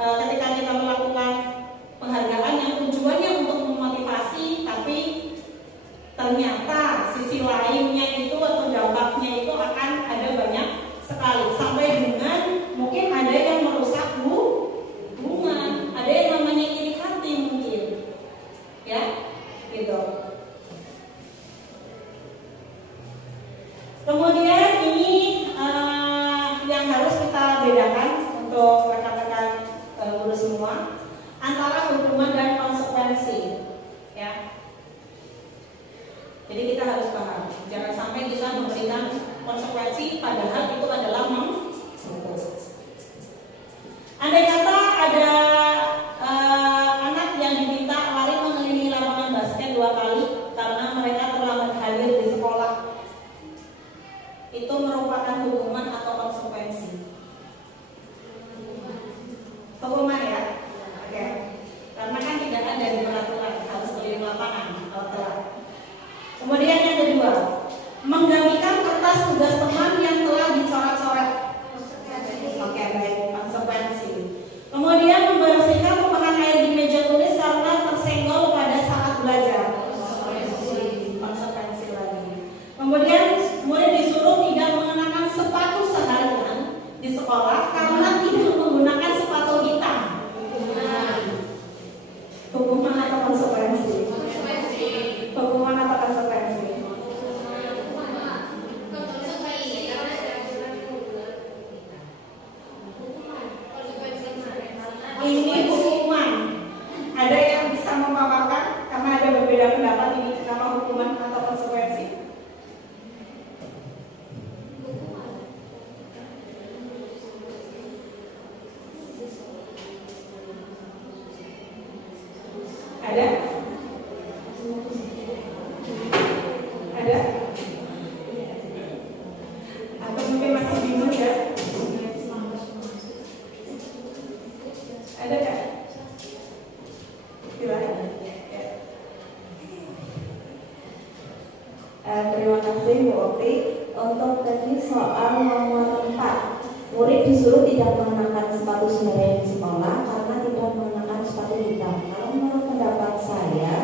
ketika kita melakukan penghargaan yang tujuannya untuk memotivasi, tapi ternyata sisi lainnya itu atau dampaknya itu akan ada banyak sekali, sampai dengan mungkin ada yang merusak hubungan, ada yang namanya iri hati mungkin, ya, gitu. Kemudian ini yang harus kita bedakan untuk rekan-rekan guru semua antara hukuman dan konsekuensi, ya. Jadi kita harus paham, jangan sampai kita memberikan konsekuensi padahal itu adalah menghukum. Andai kata ada anak yang diminta lari mengelilingi lapangan basket 2 kali karena mereka terlambat hadir di sekolah, itu merupakan hukuman atau konsekuensi? Hukuman ya? Oke. Karena kan tidak ada di peraturan harus keliling lapangan kalau telat. Kemudian yang kedua, menggantikan kertas tugas teman yang telah dicoret-coret. Oke, baik, konsekuensi. Kemudian membersihkan tumpahan air di meja tulis karena tersenggol pada saat belajar. Konsekuensi lagi. Kemudian murid disuruh tidak mengenakan sepatu seharian di sekolah karena tidak menggunakan sepatu hitam. Hukuman atau konsekuensi? Hukuman atau konsekuensi? Ini hukuman. Ada yang bisa memaparkan karena ada berbeda pendapat ini kalau hukuman atau konsekuensi? Ada? Ada? Atau mungkin masih bingung ya? Ada kan? Silakan. Terima kasih Bu Okti. Untuk tadi soal nomor 4, murid disuruh tidak mengenakan sepatu sendirian di sekolah karena tidak mengenakan sepatu hitam. Kalau menurut pendapat saya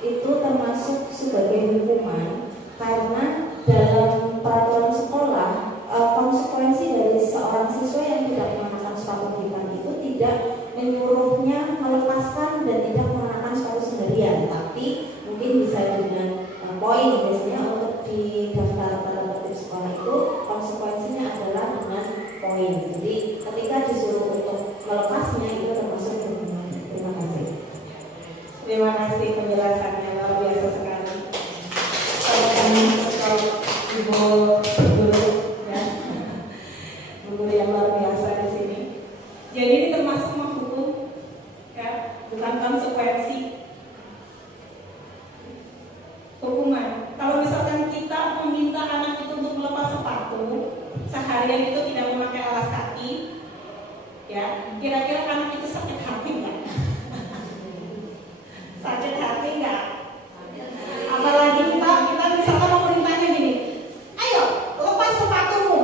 itu termasuk sebagai hukuman, karena dalam peraturan sekolah konsekuensi dari seorang siswa yang tidak mengenakan sepatu hitam itu tidak menyuruhnya melepaskan dan tidak mengenakan sepatu sendirian, tapi mungkin bisa dengan poin. Biasanya untuk di daftar tata tertib sekolah itu konsekuensinya adalah dengan poin. Jadi ketika disuruh untuk melepasnya itu termasuk hukuman. Terima kasih. Terima kasih penjelasannya, luar biasa sekali. Kalau Ibu guru ya, guru yang luar biasa di sini. Jadi ini termasuk menghukum, ya, bukan konsekuensi. Hukuman. Kalau misalkan kita meminta anak itu untuk melepas sepatu, seharian itu tidak memakai alas kaki, ya, kira-kira anak itu sakit hati nggak? Sakit hati nggak? Apalagi kita misalkan mau perintahnya gini, ayo lepas sepatumu.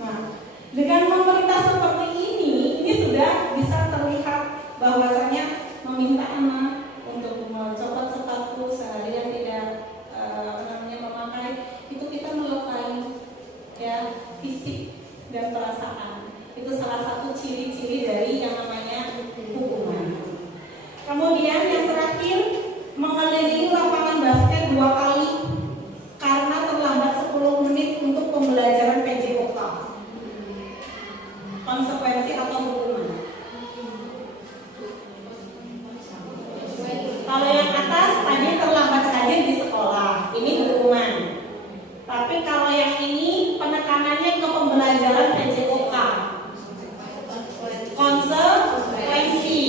Nah, dengan memerintah seperti ini sudah bisa terlihat bahwasanya meminta anak untuk mencopot sepatu seharian tidak memakai, itu kita melukai ya fisik dan perasaan. Itu salah satu ciri-ciri dari yang namanya hukuman. Kemudian yang terakhir, mengelilingi lapangan basket 2 kali karena terlambat 10 menit untuk pembelajaran PJOK. Konsekuensi atau hukuman? Kalau yang atas tadi terlambat hadir di sekolah, ini hukuman. Tapi kalau yang ini penekanannya ke pembelajaran PJOK, konsekuensi.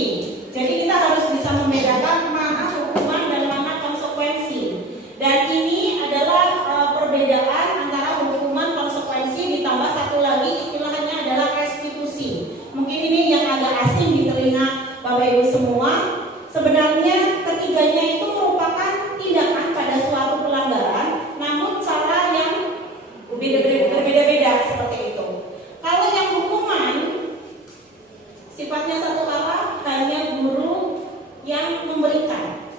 Jadi kita harus bisa membedakan mana hukuman dan mana konsekuensi. Dan ini adalah perbedaan antara hukuman, konsekuensi, ditambah satu lagi istilahnya adalah restitusi. Mungkin ini yang agak asing di telinga Bapak Ibu semua. Sebenarnya ketiganya itu merupakan tindakan pada suatu pelanggaran, namun cara yang berbeda-beda seperti itu. Kalau yang hukuman sifatnya satu arah, hanya guru yang memberikan.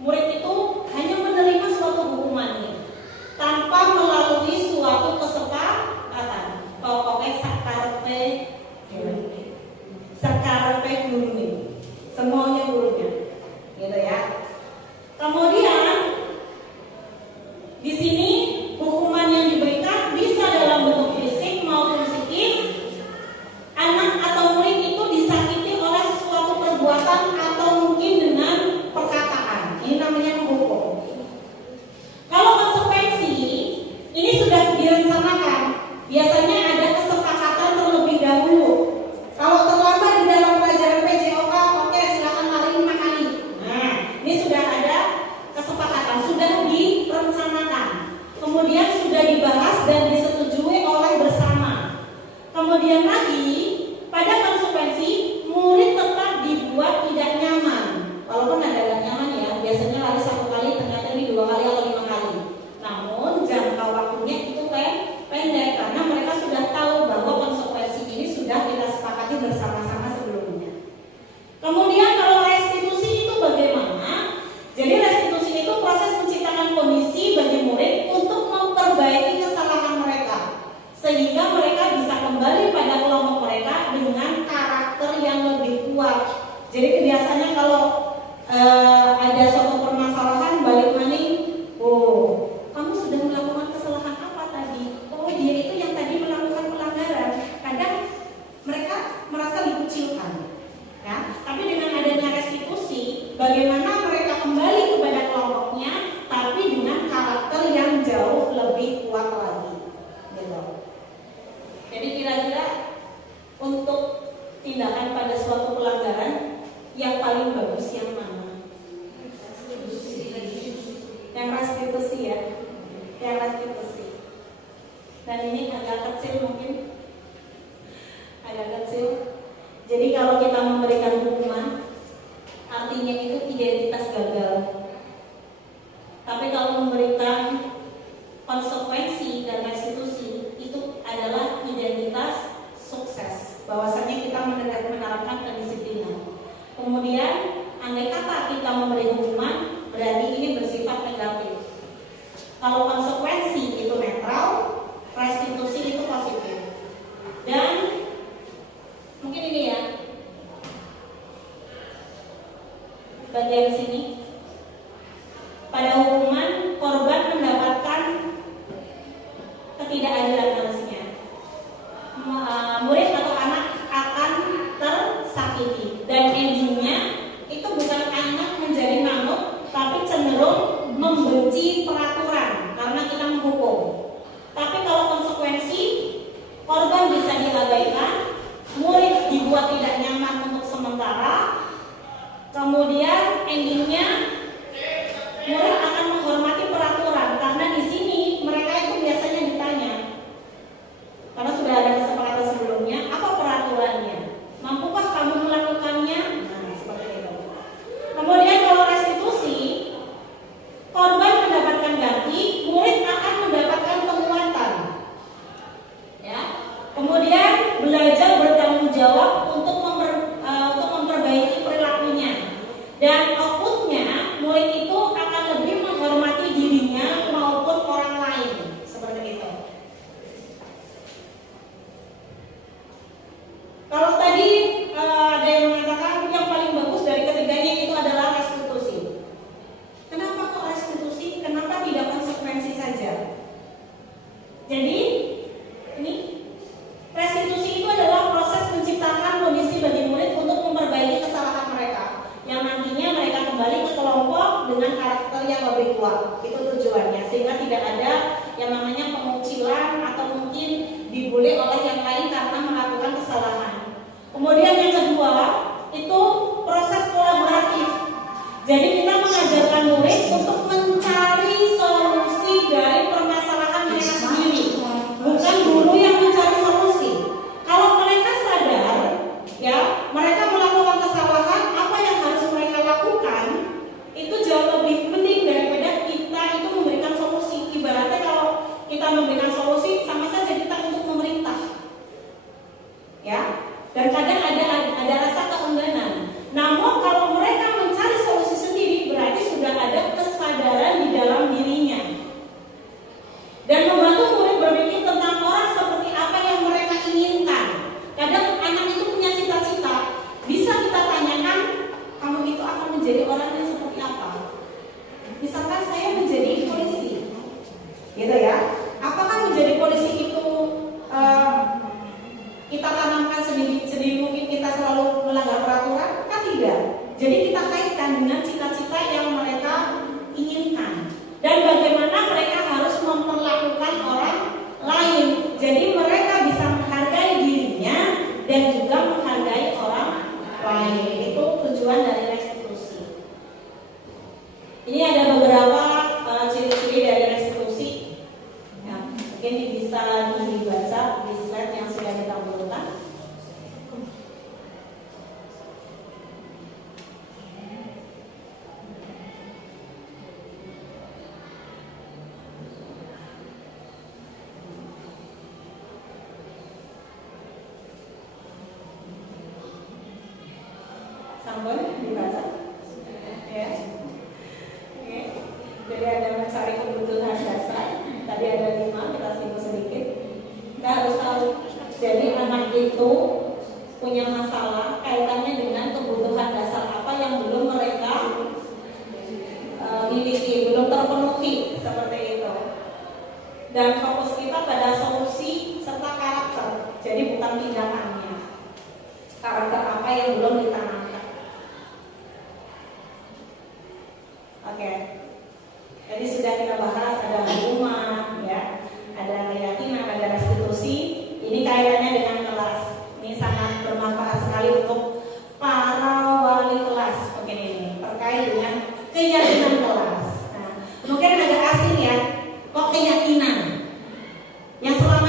Murid itu hanya menerima suatu hukumannya tanpa melalui suatu kesepakatan. Pokoknya sakarepe guru, semuanya gurunya, gitu ya. Kemudian di sini hukuman yang diberikan bisa dalam bentuk fisik maupun psikis. Anak atau murid itu disakiti oleh sesuatu perbuatan atau mungkin dengan perkataan. Ini namanya menghukum. Kalau konsekuensi ini sudah direncanakan. Biasanya ada kesepakatan terlebih dahulu. Kalau terlambat di dalam pelajaran PJOK, oke, silakan lari 5 kali. Nah, ini sudah ada kesepakatan, sudah direncanakan. Kemudian sudah dibahas dan disetujui oleh bersama. Kemudian lagi, pada konsekuensi, murid tetap dibuat tidak nyaman. Walaupun ada nyaman ya, biasanya lari 1 kali, ternyata ini 2 kali atau 5 kali. Namun jangka waktunya itu pendek karena mereka sudah tahu bahwa konsekuensi ini sudah kita sepakati bersama-sama sebelumnya. Kemudian kalau restitusi itu bagaimana? Jadi restitusi itu proses menciptakan kondisi bagi murid untuk memperbaiki kesalahan mereka, sehingga mereka bisa kembali pada kelompok mereka dengan karakter yang lebih kuat. Jadi kebiasaannya Dan ini agak kecil mungkin, agak kecil. Jadi kalau kita memberikan hukuman, artinya itu identitas gagal. Tapi kalau memberikan konsekuensi dan restitusi, itu adalah identitas sukses. Bahwasanya kita menerapkan kedisiplinan. Kemudian, andai kata kita memberi hukuman, berarti ini bersifat negatif. Kalau konsekuensi itu netral, restitusi itu positif. Dan mungkin ini ya, bagian sini. Pada hukuman, korban mendapatkan ketidakadilan harusnya. Murid atau anak akan tersakiti. Dan endingnya itu bukan anak menjadi manut, tapi cenderung membenci peraturan karena kita menghukum. Tapi kalau konsekuensi, korban bisa diabaikan, murid dibuat tidak nyaman untuk sementara, kemudian endingnya murid akan menghormati peraturan karena di sini mereka itu biasanya ditanya, karena sudah ada kesepakatan sebelumnya, apa peraturannya? Mampukah kamu melakukannya? Nah, seperti itu. Kemudian kalau restitusi, korban mendapatkan ganti, murid akan mendapatkan penguatan. Ya. Kemudian belajar bertanggung jawab untuk memperbaiki perilakunya. Dan outputnya, murid itu akan lebih menghormati dirinya maupun orang lain. Seperti itu. Kalau tadi ada yang mengatakan yang paling bagus dari ketiganya itu adalah restitusi. Kenapa kok restitusi? Kenapa tidak konsekuensi saja? Jadi ini restitusi itu adalah proses menciptakan kondisi bagi murid untuk memperbaiki kesalahan mereka, yang nantinya mereka kembali ke kelompok dengan karakter yang lebih kuat. Itu tujuannya, sehingga tidak ada yang namanya pengucilan atau mungkin dibully oleh yang lain karena melakukan kesalahan. Kemudian yang kedua itu proses kolaboratif. Jadi kita mengajarkan murid untuk mencari solusi dari permasalahan mereka sendiri, bukan guru yang mencari solusi. Kalau mereka sadar, ya mereka melakukan kesalahan, apa yang harus mereka lakukan itu jauh lebih penting daripada kita itu memberikan solusi. Ibaratnya kalau kita memberikan solusi, sama saja kita untuk memerintah, ya. Dan kadang ada rasa keengganan. Namun kalau mereka mencari solusi sendiri, berarti sudah ada kesadaran di dalam dirinya. Dan membantu murid berpikir tentang orang seperti apa yang mereka inginkan. Kadang anak itu punya cita-cita, bisa kita tanyakan, kamu itu akan menjadi orang yang seperti apa? Misalkan saya menjadi polisi, gitu ya. Apakah menjadi polisi itu kita tanamkan sedini mungkin kita selalu melanggar peraturan? Kan tidak. Jadi kita kaitkan dengan cita-cita yang mereka inginkan dan bagaimana mereka harus memperlakukan orang lain. Jadi mereka bisa menghargai dirinya dan juga menghargai orang lain. Itu tujuan dari restitusi. Ini ada beberapa ciri-ciri dari restitusi. Ya, mungkin bisa dibaca di slide yang sudah ditampilkan. Sampun dibaca, ya. Oke. Jadi ada mencari kebutuhan dasar. Tadi ada 5, kita singgung sedikit. Kita harus tahu. Jadi anak itu punya masalah kaitannya dengan kebutuhan dasar apa yang belum mereka miliki, belum terpenuhi, seperti itu. Dan fokus kita pada solusi serta karakter. Jadi bukan tindakannya. Karakter apa yang belum ditanamkan. Oke. Jadi sudah kita bahas ada hukuman, ya, ada keyakinan, ada restitusi. Ini kaitannya dengan kelas. Ini sangat bermanfaat sekali untuk para wali kelas. Oke, ini terkait dengan keyakinan kelas. Nah, mungkin agak asing ya, kok keyakinan? Yang selama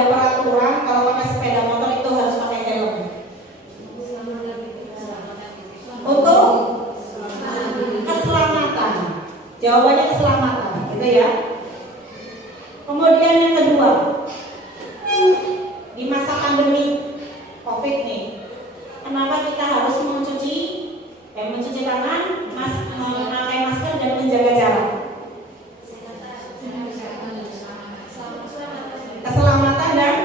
ada peraturan kalau pakai sepeda motor itu harus pakai helm. Untuk keselamatan. Jawabannya keselamatan, gitu ya. Kemudian yang kedua, di masa pandemi COVID nih, kenapa kita harus mencuci tangan, memakai masker dan menjaga jarak? Keselamatan dan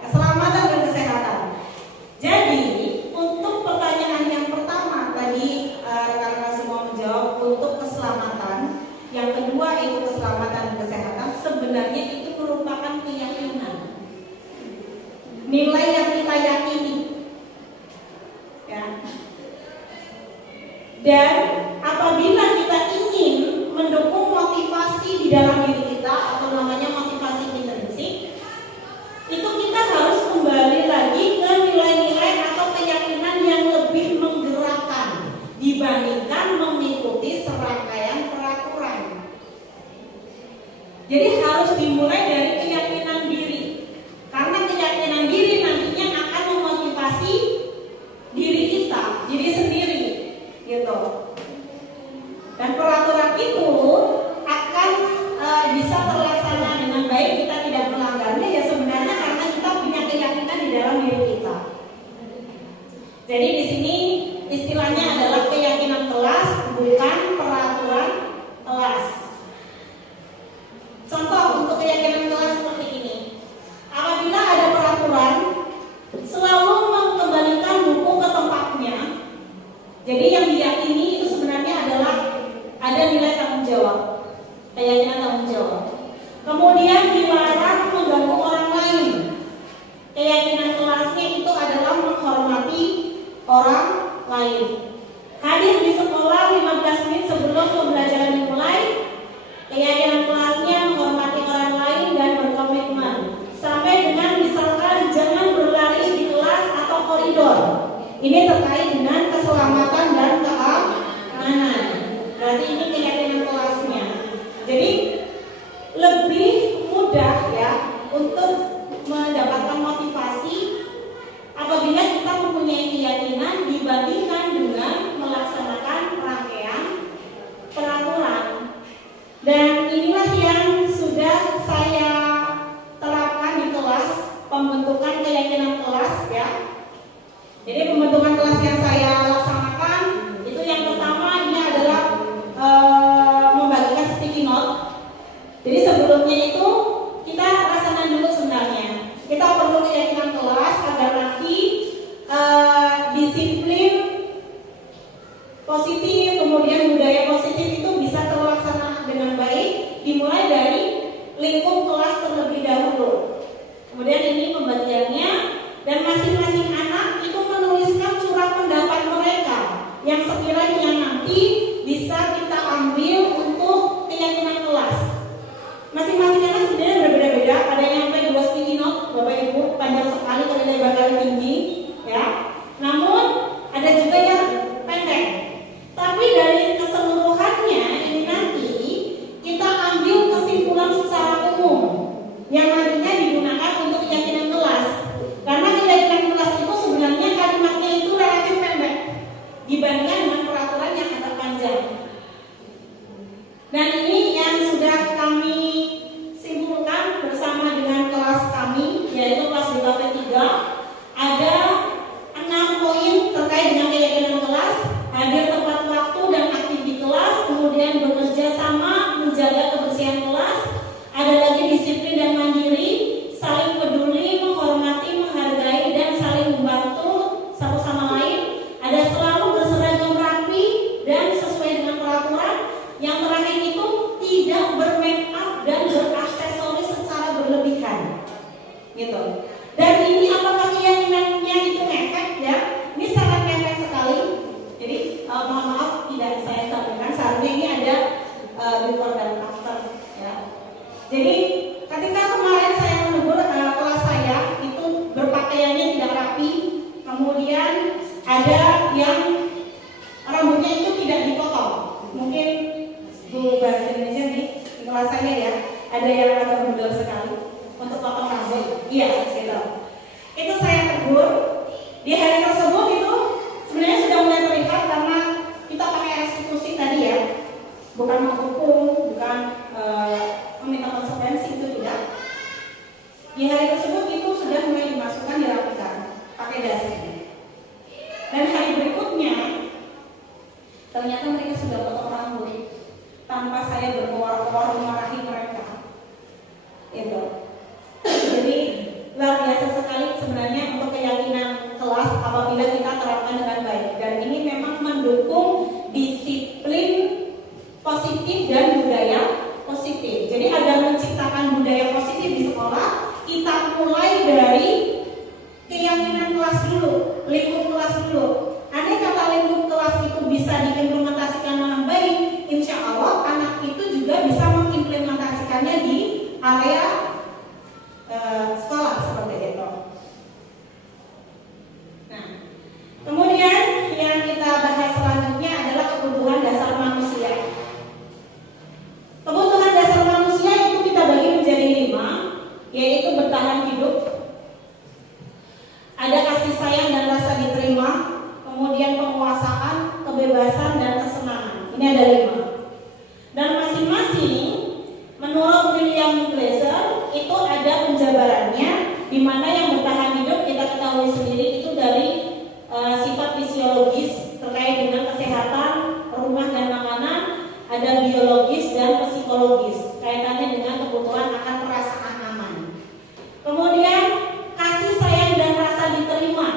keselamatan dan kesehatan. Jadi untuk pertanyaan yang pertama tadi rekan-rekan semua menjawab untuk keselamatan. Yang kedua itu keselamatan dan kesehatan. Sebenarnya itu merupakan keyakinan, nilai yang kita yakini, ya. Dan apabila kita ingin mendukung motivasi di dalam diri kita atau namanya motivasi intrinsik, itu kita harus kembali lagi ke nilai-nilai atau keyakinan yang lebih menggerakkan dibandingkan mengikuti serangkaian peraturan. Jadi harus dimulai dari keyakinan diri, karena keyakinan diri nantinya akan memotivasi diri kita, diri sendiri, gitu. Dan peraturan itu akan bisa terlaksana dengan baik, kita tidak melanggarnya ya sebenarnya karena kita punya keyakinan di dalam diri kita. Jadi di sini istilahnya adalah keyakinan kelas, bukan peraturan kelas. Contoh untuk keyakinan kelas seperti ini. Apabila ada peraturan, selalu mengembalikan buku ke tempatnya. Jadi yang diyakini itu sebenarnya adalah ada nilai tanggung jawab, keyakinan tanggung jawab. Kemudian dilarang mengganggu orang lain. Keyakinan kelasnya itu adalah menghormati orang lain. Hadir di sekolah 15 menit sebelum pembelajaran dimulai. Keyakinan kelasnya menghormati orang lain dan berkomitmen. Sampai dengan misalkan jangan berlari di kelas atau koridor. Ini terkait dengan keselamatan dan keamanan. Berarti ini keyakinan kelasnya. Jadi lebih mudah ya untuk mendapatkan motivasi apabila kita mempunyai keyakinan dibandingkan dengan melaksanakan rangkaian peraturan. Dan inilah yang sudah saya terapkan di kelas pembentukan keyakinan kelas ya. Jadi pembentukan kelas yang saya laksanakan itu yang pertama ini adalah membagikan sticky note. Jadi sebelumnya itu kita rasakan dulu sebenarnya. Kita perlu keyakinan kelas agar nanti disiplin positif, kemudian budaya positif itu bisa terlaksana dengan baik, dimulai dari lingkup kelas terlebih dahulu. Kemudian ini pembagiannya dan masing-masing anak itu menuliskan curah pendapat mereka yang sekiranya nanti bisa kita ambil untuk keyakinan kelas. Masing-masing anak sebenarnya berbeda-beda, ada yang sampai 2 sticky note, Bapak Ibu, panjang sekali kali lebar kali tinggi, ya. Namun ada juga yang pendek. Tapi dari keseluruhannya ini nanti kita ambil kesimpulan secara umum yang nantinya digunakan untuk keyakinan kelas. Karena keyakinan kelas itu sebenarnya kalimatnya itu relatif pendek dibandingkan dengan peraturan yang agak panjang. Dan ini yang sudah kami simpulkan bersama dengan kelas kami, yaitu kelas BKP 3. Ada 6 poin terkait dengan keyakinan kelas: hadir tepat waktu dan aktif di kelas, kemudian bekerja sama menjaga kebersihan kelas, ada lagi disiplin dan mandiri, saling peduli, menghormati, menghargai, dan saling membantu satu sama lain, ada selalu berseragam rapi dan sesuai dengan peraturan. Yang terakhir itu tidak bermake up dan beraksesoris secara berlebihan, gitu. Dan ini apakah keyakinannya itu ngefek ya? Ini sangat ngefek sekali. Jadi mohon maaf tidak saya sampaikan. Seharusnya ini ada before dan after ya. Jadi ketika kemarin saya menegur kelas saya itu berpakaiannya tidak rapi, kemudian ada yang rambutnya itu tidak dipotong. Mungkin Bu bahasa Indonesia nih di kelas saya ya, ada yang agak bundel sekali. untuk potong rambut. Iya, gitu. Itu saya tegur. Di hari tersebut itu sebenarnya sudah mulai terlihat karena kita pakai restitusi tadi ya, bukan menghukum, bukan meminta konsekuensi, itu tidak. Di hari tersebut itu sudah mulai dimasukkan, dirapikan pakai dasi. Dan hari berikutnya ternyata mereka sudah potong rambut tanpa saya berkoar-koar memarahi mereka. Itu. Jadi luar biasa sekali sebenarnya untuk keyakinan kelas apabila kita terapkan dengan baik. Dan ini memang mendukung disiplin positif dan budaya positif. Jadi agar menciptakan budaya positif di sekolah, kita mulai dari keyakinan kelas dulu, lingkup kelas dulu. Andai kata lingkup kelas itu bisa diimplementasikan dengan baik, insya Allah anak itu juga bisa mengimplementasikannya di area sekolah seperti itu. Nah, kemudian yang kita bahas selanjutnya adalah kebutuhan dasar manusia. Kebutuhan dasar manusia itu kita bagi menjadi 5, yaitu bertahan hidup, ada kasih sayang dan rasa diterima, kemudian penguasaan, kebebasan, dan kesenangan. Ini ada 5. Dan masing-masing menurut William Glasser itu ada penjabarannya, di mana yang bertahan hidup kita ketahui sendiri itu dari sifat fisiologis terkait dengan kesehatan, rumah dan makanan, ada biologis dan psikologis kaitannya dengan kebutuhan akan perasaan aman. Kemudian kasih sayang dan rasa diterima,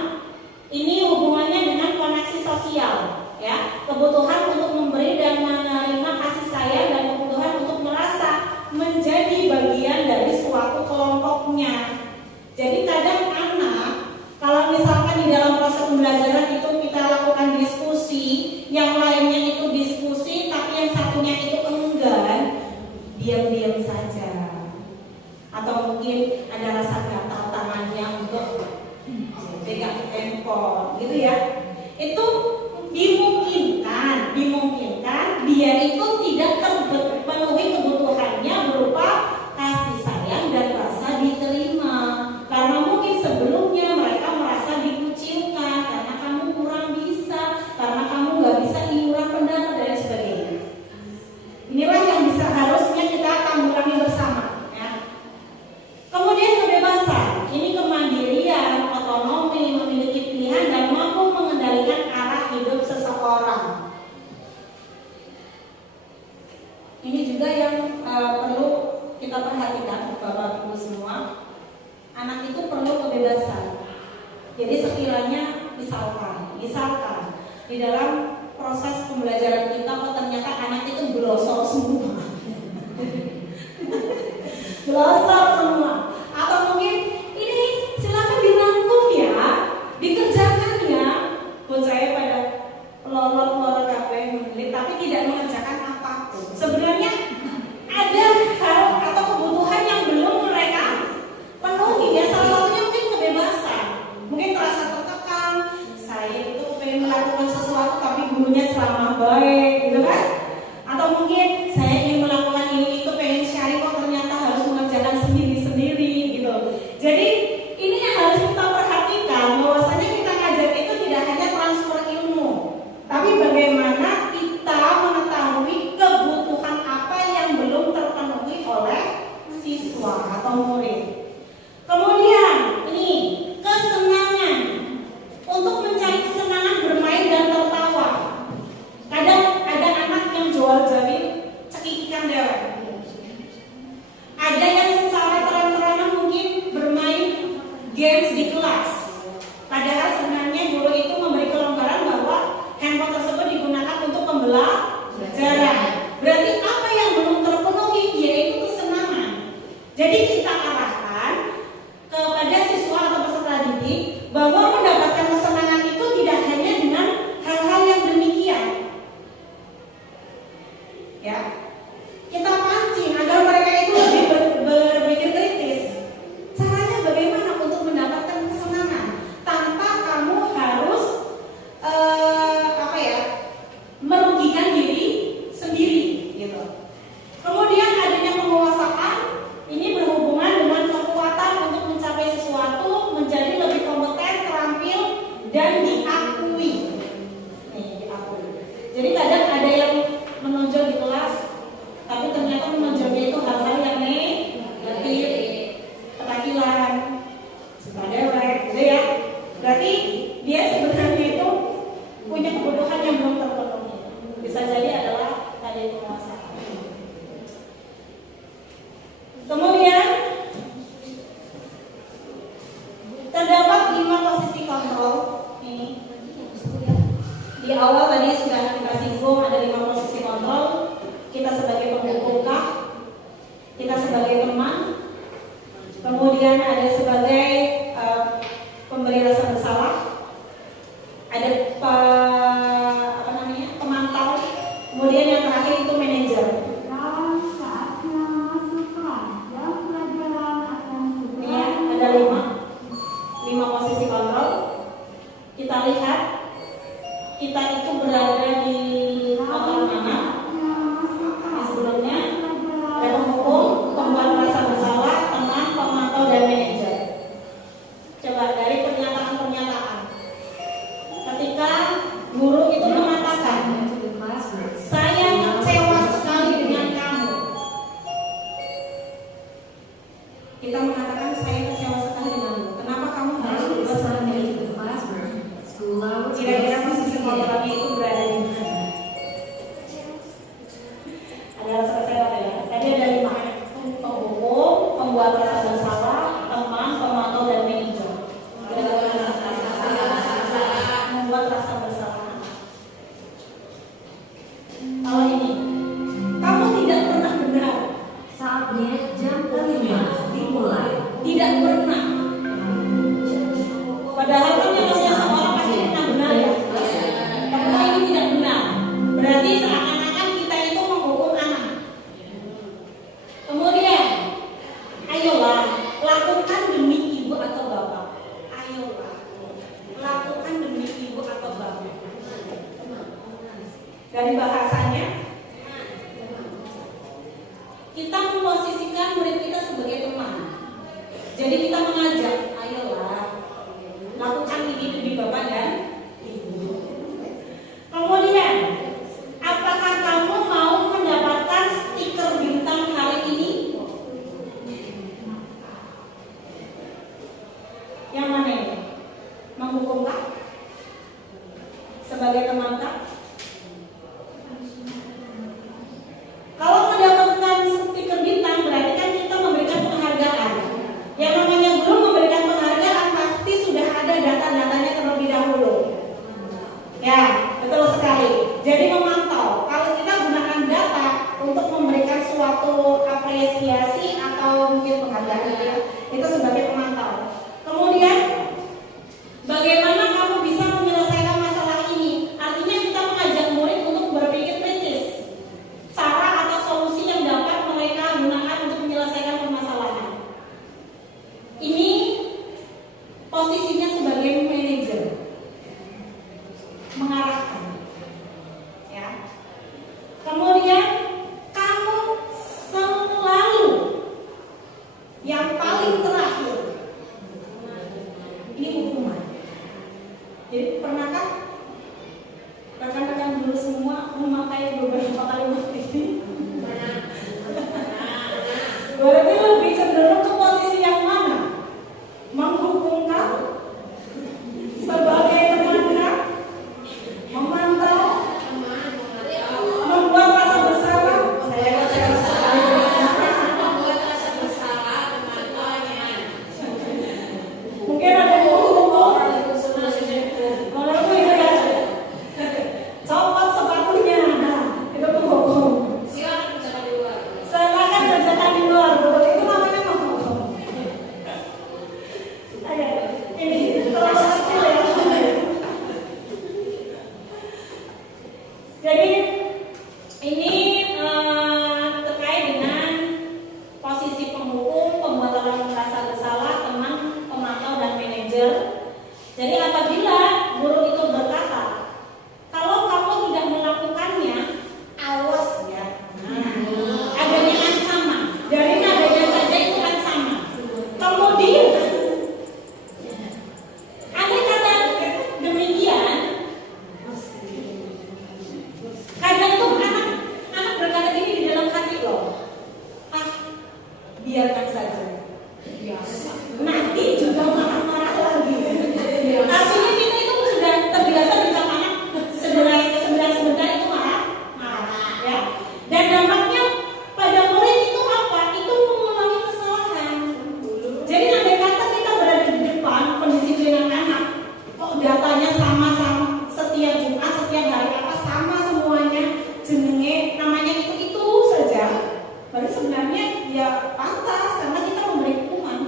ini hubungannya dengan koneksi sosial, ya, kebutuhan untuk memberi dan menerima kasih sayang dan kebutuhan untuk merasa menjadi bagian dari suatu kelompoknya. Jadi kadang anak, kalau misalkan di dalam proses pembelajaran itu kita lakukan diskusi, yang lainnya itu diskusi, tapi yang satunya itu enggan, diam-diam saja. Atau mungkin ada rasa gatal tangannya untuk pegang handphone, gitu ya. Itu dimungkinkan dia itu tidak terpenuhi kebutuhannya berupa kasih sayang dan rasa diterima, karena mungkin sebelumnya mereka merasa dikucilkan karena kamu kurang bisa, karena kamu nggak bisa iuran pendapat dan sebagainya. Inilah yang bisa harusnya kita tanggulangi bersama, ya. Kemudian kebebasan, ini kemandirian, otonomi, memiliki pilihan dan mampu mengendalikan arah hidup seseorang. Ini juga yang perlu kita perhatikan, Bapak Ibu semua. Anak itu perlu kebebasan. Jadi sekiranya misalkan di dalam proses pembelajaran kita kok ternyata anak itu glosor semua. Glosor semua. Atau mungkin ini silakan dirangkum ya, dikerjakan ya. Buat saya pada pelorot kabeh mendelik tapi tidak mengerjakan apapun. Sebenarnya ada hal atau kebutuhan yang belum mereka penuhi, ya. Salah satunya mungkin kebebasan, mungkin terasa tertekan. Saya itu pengen melakukan sesuatu tapi gurunya ceramah baik, gitu kan? Atau mungkin saya ingin melakukan ini itu pengen sharing kok ternyata harus mengerjakan awal tadi sudah kita singgung ada 5 posisi kontrol. Kita sebagai penghukumkah, kita sebagai teman, kemudian ada sebagai pemberi rasa bersalah, ada pemantau, kemudian yang terakhir itu manajer. Ya, ada 5 posisi kontrol. Kita lihat kita itu berada di kontrol mana? Sebelumnya ada penghukum, pembuat rasa bersalah, teman, pemantau, dan manajer. Coba dari pernyataan-pernyataan. Ketika guru itu mengatakan, saya kecewa sekali dengan kamu. Kita mengatakan saya kecewa sekali denganmu. Kenapa kamu harus berbuat seperti itu? Kira-kira posisi kontrolnya itu berada di mana? Ada rasa kecewa ya. Tadi ada 5: penghukum, pembuat rasa bersalah, teman, pemantau, dan manajer. Membuat rasa bersalah. Kalau ini, kamu tidak pernah benar. Saatnya jam kelima dimulai. Tidak pernah. Padahal kan yang namanya seorang pasti pernah benar ya. Tapi ini tidak benar. Berarti seakan-akan kita itu menghukum anak. Kemudian, ayolah lakukan demi ibu atau bapak. Ayolah lakukan demi ibu atau bapak. Dari bahasanya, kita memposisikan murid kita sebagai teman. Jadi kita mengajak, ayolah lakukan ini demi bapak dan ibu. Kemudian, apakah kamu mau mendapatkan stiker bintang hari ini? Yang mana ini? Menghukumkah? Sebagai temankah? Kalau mendapatkan stiker bintang berarti kan kita memberikan penghargaan. Yang namanya guru memberikan penghargaan pasti sudah ada data-datanya terlebih dahulu. Ya, betul sekali. Jadi memantau. Kalau kita gunakan data untuk memberikan suatu apresiasi atau mungkin penghargaan ya, itu sebagai pemantau. Kemudian, bagaimana kamu bisa menyelesaikan masalah ini? Artinya kita mengajak murid untuk berpikir kritis. Cara atau solusi yang dapat mereka gunakan untuk menyelesaikan permasalahan. Ini posisinya sebagai manajer, mengarahkan. Ya. Kemudian kamu selalu yang paling terakhir. Ini hukuman. Jadi pernahkah rekan-rekan dulu semua memakai beberapa kalimat ini? Berarti lebih cenderung ke posisi yang mana? Menghukumkah? Sebagai temankah? Memantau? Membuat rasa bersalah? Saya kecewa sekali. Mungkin ada yang menghukum. Menurutku itu ya. Copot sepatunya. Nah, itu menghukum. Silakan kerjakan di luar. Betul, itu namanya menghukum. Ayo, ini terlalu kecil ya. Jadi ini terkait dengan posisi penghukum, pembuat rasa bersalah, teman, pemantau, dan manajer. Jadi apabila guru itu berkata, kalau kamu tidak melakukannya, awas ya. Adanya ancaman. Dari nadanya saja itu ancaman. Kemudian, andai kata demikian, kadang tuh anak berkata gini di dalam hati loh, biarkan saja. Nanti juga marah-marah lagi. Artinya kita itu sudah terbiasa bersama anak sebentar itu marah, ya. Dan dampaknya pada murid itu apa? Itu mengulangi kesalahan. Jadi andai kata kita berada di depan pendisiplinan anak, kok datanya sama-sama setiap Jumat, setiap hari tidak pantas karena kita memberi hukuman,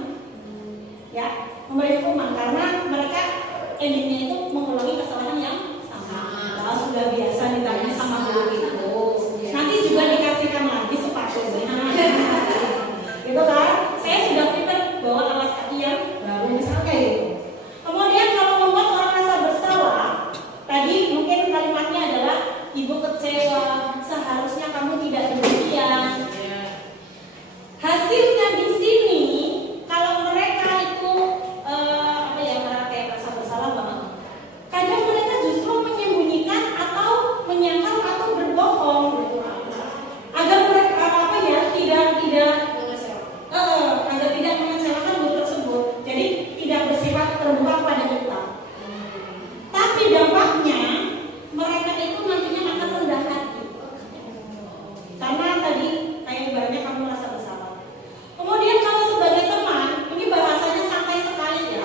ya, memberi hukuman karena mereka endingnya itu mengulangi kesalahan yang sama. Nah, sudah biasa ditanya sama guru itu, nanti juga dikasihkan lagi sepatunya, gitu kan? Saya sudah prepare bawa alas kaki yang baru misalnya kayak gitu. Kemudian kalau membuat orang rasa bersalah, tadi mungkin kalimatnya adalah ibu kecewa, seharusnya kamu tidak demikian. Hasilnya di sini kalau mereka itu mereka kayak merasa bersalah banget. Kadang mereka justru menyembunyikan atau menyangkal atau berbohong agar mereka agar tidak mengecewakan guru tersebut. Jadi tidak bersifat terbuka pada kita. Tapi dampaknya mereka itu nantinya akan rendah hati. Karena tadi kayak ibaratnya kamu merasa bersalah. Kemudian kalau sebagai teman, ini bahasanya santai sekali ya.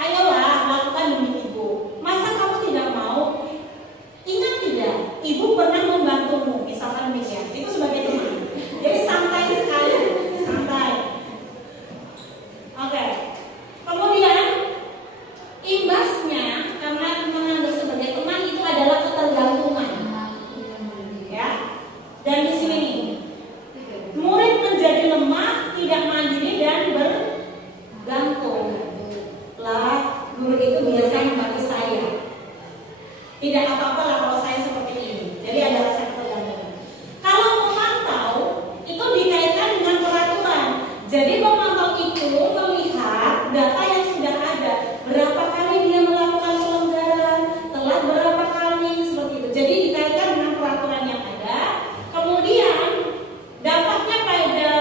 Ayolah lakukan demi ibu. Masa kamu tidak mau? Ingat tidak, ibu pernah membantumu, misalkan demikian. Itu sebagai teman. Jadi santai sekali, santai. Oke. Kemudian imbasnya karena menganggap sebagai teman itu adalah ketergantungan. Ya. Dan di sini murid menjadi lemah, tidak mandiri dan bergantung. Lah, guru itu biasanya bagi saya. Tidak apa-apa lah kalau saya seperti ini. Jadi ada rasa ketergantungan. Kalau memantau itu dikaitkan dengan peraturan. Jadi pemantau itu melihat data yang sudah ada. Berapa kali dia melakukan pelanggaran, telat berapa kali, seperti itu. Jadi dikaitkan dengan peraturan yang ada. Kemudian dampaknya pada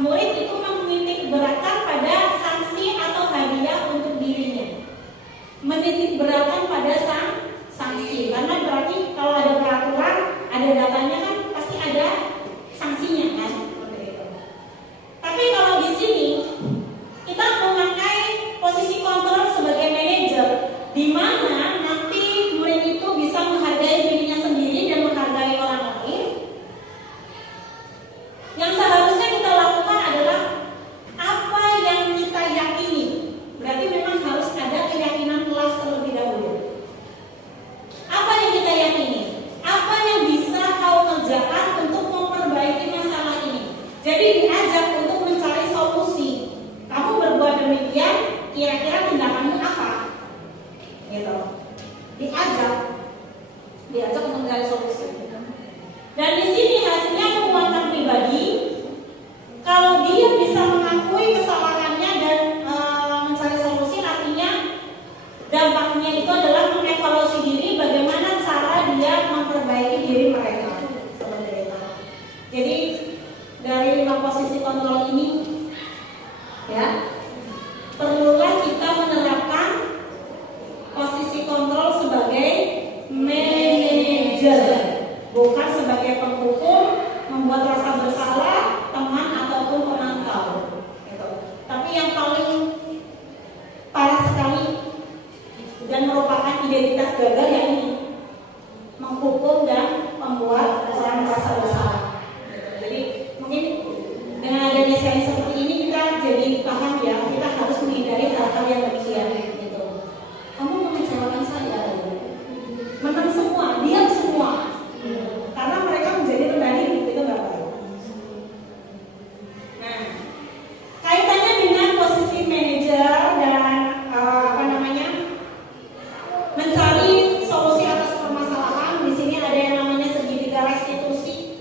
murid itu menitik beratkan pada sanksi atau hadiah untuk dirinya. Menitik beratkan pada sanksi, karena berarti kalau ada peraturan, ada datanya kan pasti ada sanksinya kan. Tapi kalau di sini kita memakai posisi kontrol sebagai manajer, di mana nanti murid itu bisa menghargai dirinya sendiri dan menghargai orang lain. Yang seharusnya kita lakukan adalah apa yang kita yakini. Berarti memang harus ada keyakinan kelas terlebih dahulu. Apa yang kita yakini? Apa yang bisa kau kerjakan untuk memperbaiki masalah ini? Jadi diajak untuk mencari solusi. Kamu berbuat demikian, kira-kira tindakanmu apa? Gitu. Diajak untuk mencari solusi. Dan di sini hasilnya penguatan pribadi. Kalau dia bisa mengakui kesalahannya dan mencari solusi, artinya dampaknya itu adalah mengevaluasi diri, bagaimana cara dia memperbaiki diri mereka. Jadi dari 5 posisi kontrol ini, ya, perlulah kita menerapkan posisi kontrol sebagai manajer, bukan sebagai penghukum, membuat rasa bersalah teman ataupun pemantau. Gitu. Tapi yang paling parah sekali dan merupakan identitas gagal yang ini, menghukum dan membuat orang merasa bersalah. Jadi mungkin dengan adanya seri seperti ini kita jadi paham ya, kita harus menghindari hal-hal yang demikian. Gitu. Kamu mengecewakan saya, menang semua, diam semua, karena mereka menjadi rendah diri, itu nggak baik. Nah, kaitannya dengan posisi manajer dan mencari solusi atas permasalahan. Di sini ada yang namanya segitiga restitusi.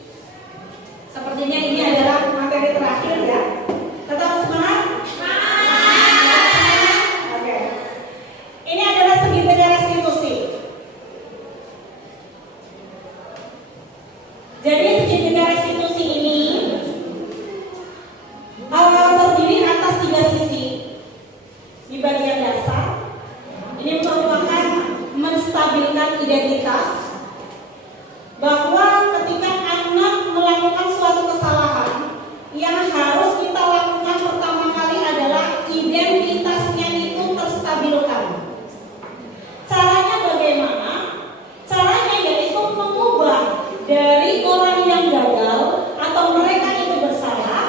Sepertinya ini adalah materi terakhir ya. Tetap semangat? Oke. Ini adalah segitiga restitusi. Jadi segitiga restitusi ini terdiri atas 3 sisi. Di bagian dasar ini merupakan menstabilkan identitas, bahwa ketika anak melakukan suatu kesalahan, yang harus kita lakukan pertama kali adalah identitasnya itu terstabilkan. Caranya bagaimana? Caranya yaitu mengubah dari orang yang gagal atau mereka itu bersalah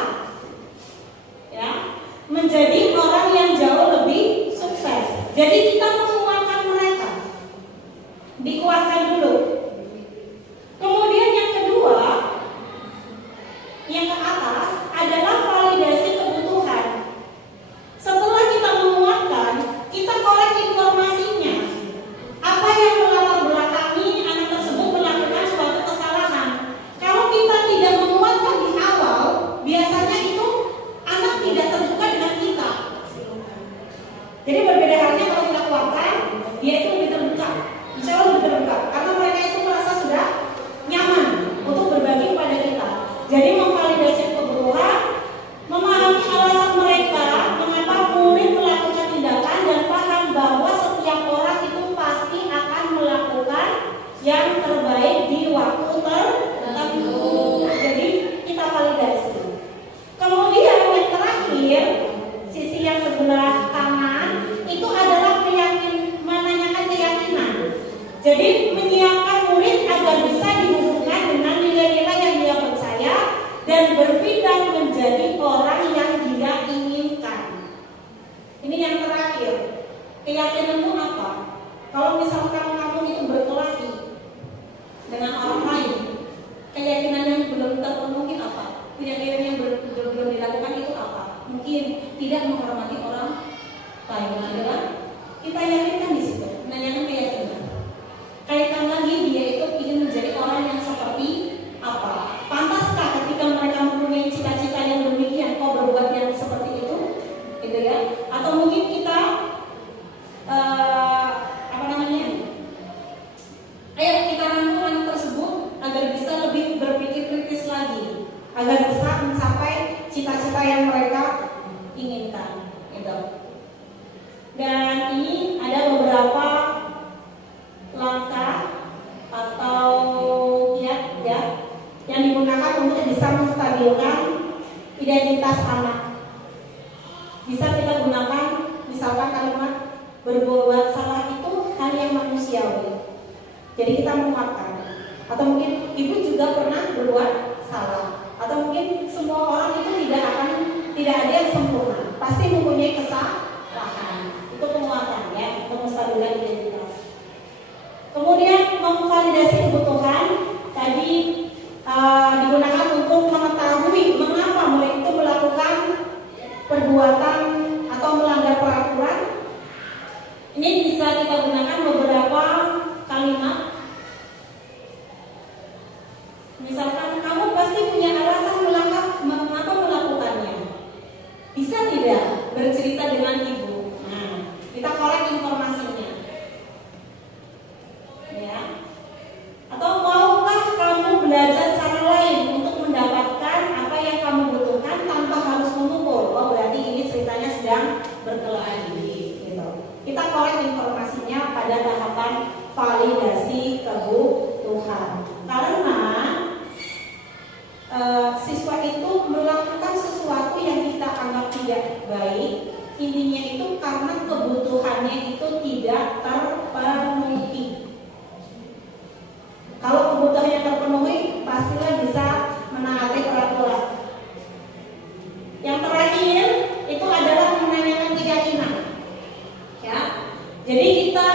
Keyakinanmu apa? Kalau misalkan kamu itu berkelahi dengan orang lain, keyakinan yang belum terpenuhi apa? Keyakinan yang belum dilakukan itu apa? Mungkin tidak menghormati orang lain, adalah kita yakinkan di situ, menanyakan keyakinan. Kaitkan lagi dia itu ingin menjadi orang yang seperti apa? Pantaskah ketika mereka mempunyai cita-cita yang demikian kau berbuat yang seperti itu, gitu ya? Atau mungkin kita ayo kita rangkul anak tersebut agar bisa lebih berpikir kritis lagi, agar bisa mencapai cita-cita yang mereka inginkan, gitu. Dan ini ada beberapa langkah atau kiat ya yang digunakan untuk bisa menstabilkan identitas anak. Bisa kita gunakan misalkan kalimat berbuat salah itu hal yang manusiawi. Jadi kita memaafkan. Atau mungkin ibu juga pernah berbuat salah. Atau mungkin semua orang itu tidak ada yang sempurna. Pasti mempunyai kesalahan. Itu penguatan ya, untuk menstabilkan identitas. Kemudian memvalidasi kebutuhan tadi digunakan untuk mengetahui mengapa mereka itu melakukan perbuatan atau melanggar peraturan. Ini bisa kita gunakan beberapa kalimat. Misalkan kamu pasti punya alasan mengapa melakukannya. Bisa tidak bercerita dengan ibu? Nah, kita korek informasinya. Ya. Atau maukah kamu belajar cara lain untuk mendapatkan apa yang kamu butuhkan tanpa harus memukul? Oh, berarti ini ceritanya sedang berkelahi. Kita korek informasinya pada tahapan validasi kebutuhan. Karena siswa itu melakukan sesuatu yang kita anggap tidak baik, intinya itu karena kebutuhannya itu tidak terpenuhi. Kalau kebutuhannya terpenuhi, pastilah bisa menaati peraturan. Yang terakhir itu adalah menanyakan keyakinan. Ya, jadi kita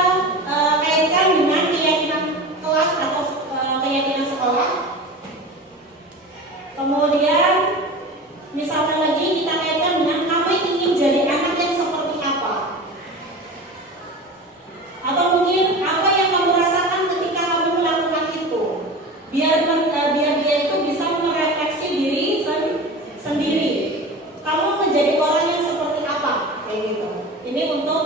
kaitkan dengan keyakinan kelas atau keyakinan sekolah. Kemudian misalkan lagi kita kaitkan dengan kamu ingin jadi anak yang seperti apa, atau mungkin apa yang kamu rasakan ketika kamu melakukan itu, biar dia itu bisa merefleksi diri sendiri. Kamu menjadi orang yang seperti apa, kayak gitu. Ini untuk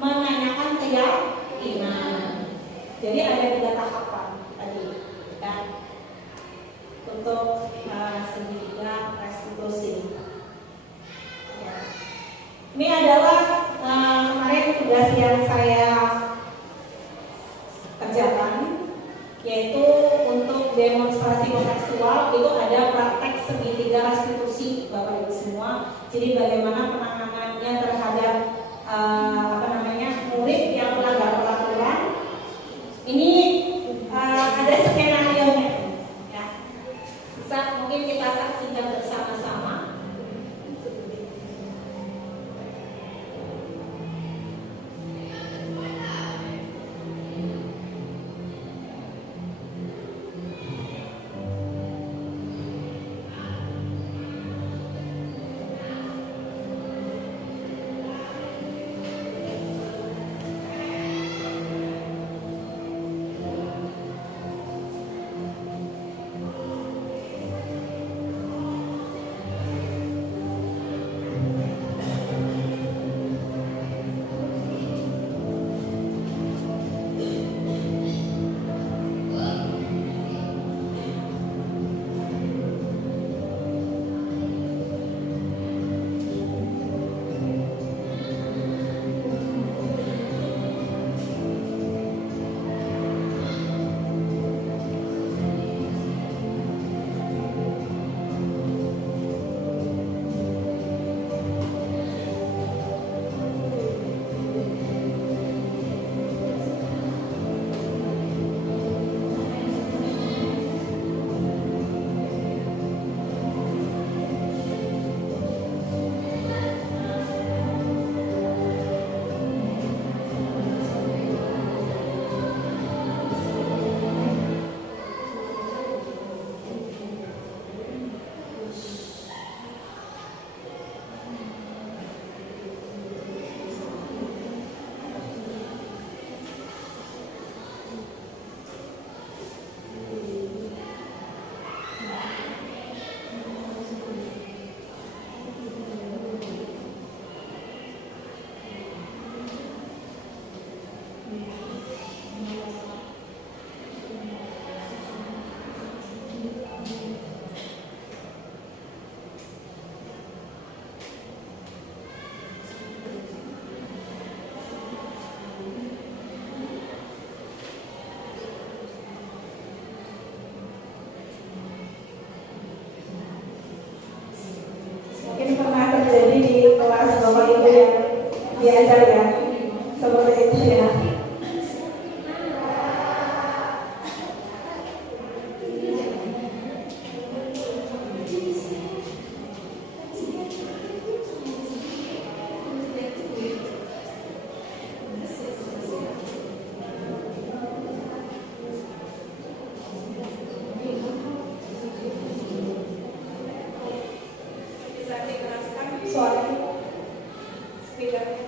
menanyakan keyakinan. Jadi ada 3 tahapan tadi, ya, untuk segitiga restitusi. Ya. Ini adalah kemarin tugas yang saya kerjakan, yaitu untuk demonstrasi kontekstual itu ada praktek segitiga restitusi, Bapak Ibu semua. Jadi bagaimana penanganannya terhadap murid yang melanggar peraturan. Ini ada skenario-nya ya. Bisa mungkin kita saksikan bersama-sama. suaranya speaker.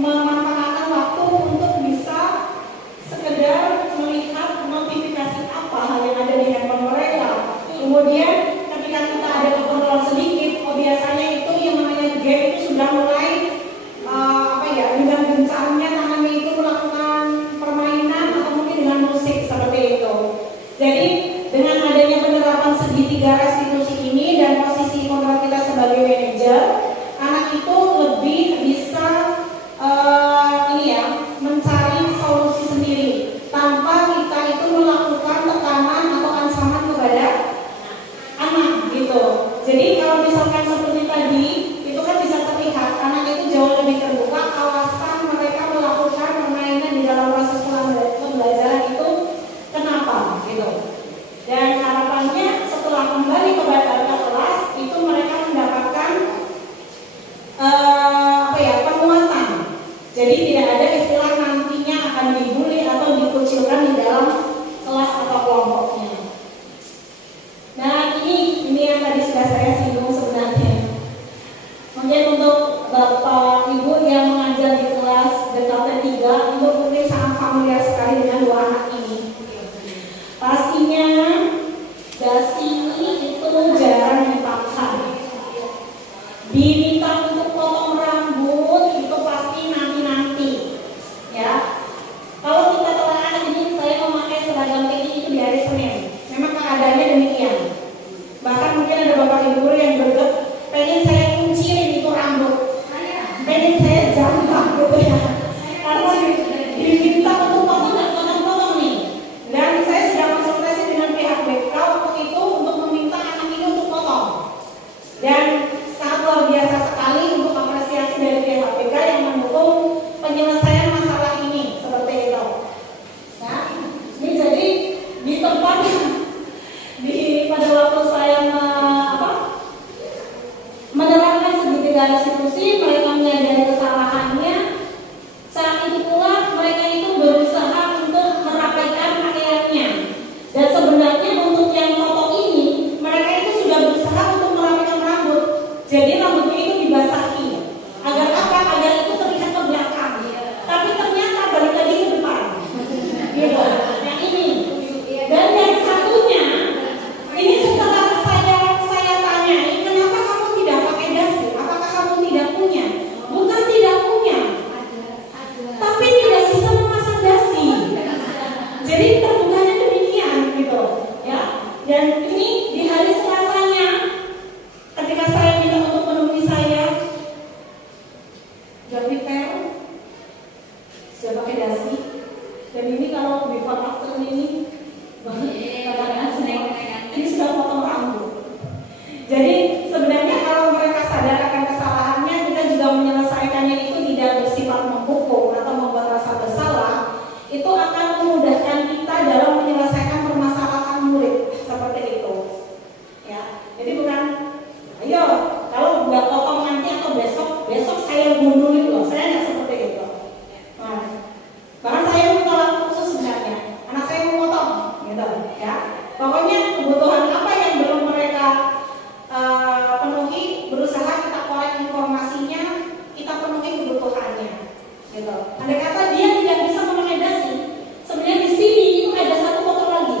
Memanfaatkan waktu untuk bisa sekedar melihat notifikasi apa hal yang ada Jadi dengan adanya penerapan segitiga restitusi ini dan posisi kontrak kita sebagai manajer, anak itu lebih bisa mencari solusi sendiri tanpa kita itu melakukan tekanan atau ancaman kepada anak gitu. Jadi kalau misalkan seperti tadi itu kan bisa terlihat anak itu jauh lebih terbuka, alasan mereka melakukan permainan di dalam proses pembelajaran itu kenapa gitu. Dan harapannya setelah kembali ke kelas itu mereka mendapatkan penguatan. Jadi tidak ada istilah nantinya akan dibully atau dikucilkan di dalam kelas atau kelompoknya. Nah ini yang tadi sudah saya singgung sebenarnya. Mungkin untuk Bapak Ibu yang mengajar di kelas DKP 3 untuk mungkin sangat familiar sekali dengan dua anak ini. Pastinya dasi itu jarang dipakai. Diminta untuk potong rambut itu pasti nanti ya. Kalau kita telah ini saya memakai seragam tinggi itu di hari Senin. Memang keadaannya demikian. Bahkan mungkin ada bapak ibu yang berget, pengen saya kuncilin itu rambut, pengen saya jambak gitu ya. Karena diminta untuk potong dan potong nih. Dan saya sudah konsultasi dengan pihak BK waktu itu untuk meminta anak ini untuk potong. Dan sangat luar biasa sekali untuk apresiasi dari pihak BK yang mendukung penyelesaian masalah ini seperti itu. Nah, ini jadi di tempat pada waktu saya menerapkan segitiga restitusi, mereka menyadari kesalahannya. Saat itu pula mereka itu berusaha untuk merapaikan pakaiannya. Dan sebenarnya untuk yang foto ini, mereka itu sudah berusaha untuk merapikan rambut. Jadi rambutnya itu dibasahi. Agar apa? Agar itu terlihat ke belakang. Tapi ternyata balik lagi ke depan. Gitu. Yang ini. Dan yang satunya, ini setelah saya tanya, kenapa kamu tidak pakai dasi? Apakah kamu tidak punya? Bukan tidak punya, tapi tidak bisa memasang dasi. Jadi terbukanya demikian gitu, ya. Dan ini di hari Selasanya, ketika saya minta untuk menemui saya, jadi sudah pakai dasi. Dan ini kalau before after ini kadang-kadang semua ini sudah potong rambut. Jadi sebenarnya kalau mereka sadar akan kesalahannya, kita juga menyelesaikannya itu tidak bersifat menghukum atau membuat rasa bersalah. Itu akan memudahkan kita dalam menyelesaikan permasalahan murid seperti itu. Ya, jadi bukan, ayo kalau nggak potong nanti atau besok saya gundulin loh. Saya nggak seperti itu. Nah, bahkan saya menolak khusus sebenarnya. Anak saya mau potong, gitu ya. Pokoknya kebutuhan apa yang belum mereka penuhi, berusaha kita korek informasinya, kita penuhi kebutuhannya, gitu. Andai kata dia tidak bisa memakai dasi, sebenarnya di sini itu ada satu foto lagi.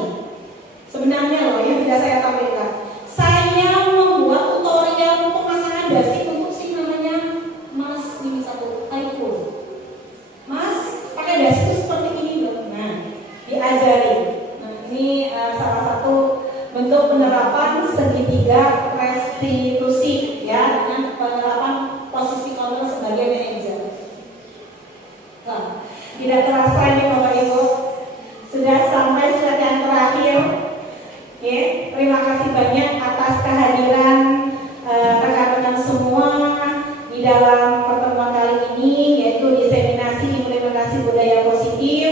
Sebenarnya loh yang tidak saya tampilkan. Saya membuat tutorial pemasangan dasi untuk si namanya Mas ini satu Taiful. Mas pakai dasi itu seperti ini loh. Nah, diajari. Nah, ini salah satu bentuk penerapan segitiga restitusi ya, dengan penerapan posisi kontrol sebagai manajer. Nah, tidak terasa ini Bapak Ibu sudah sampai slide yang terakhir. Oke, terima kasih banyak atas kehadiran rekan-rekan semua di dalam pertemuan kali ini, yaitu diseminasi implementasi budaya positif.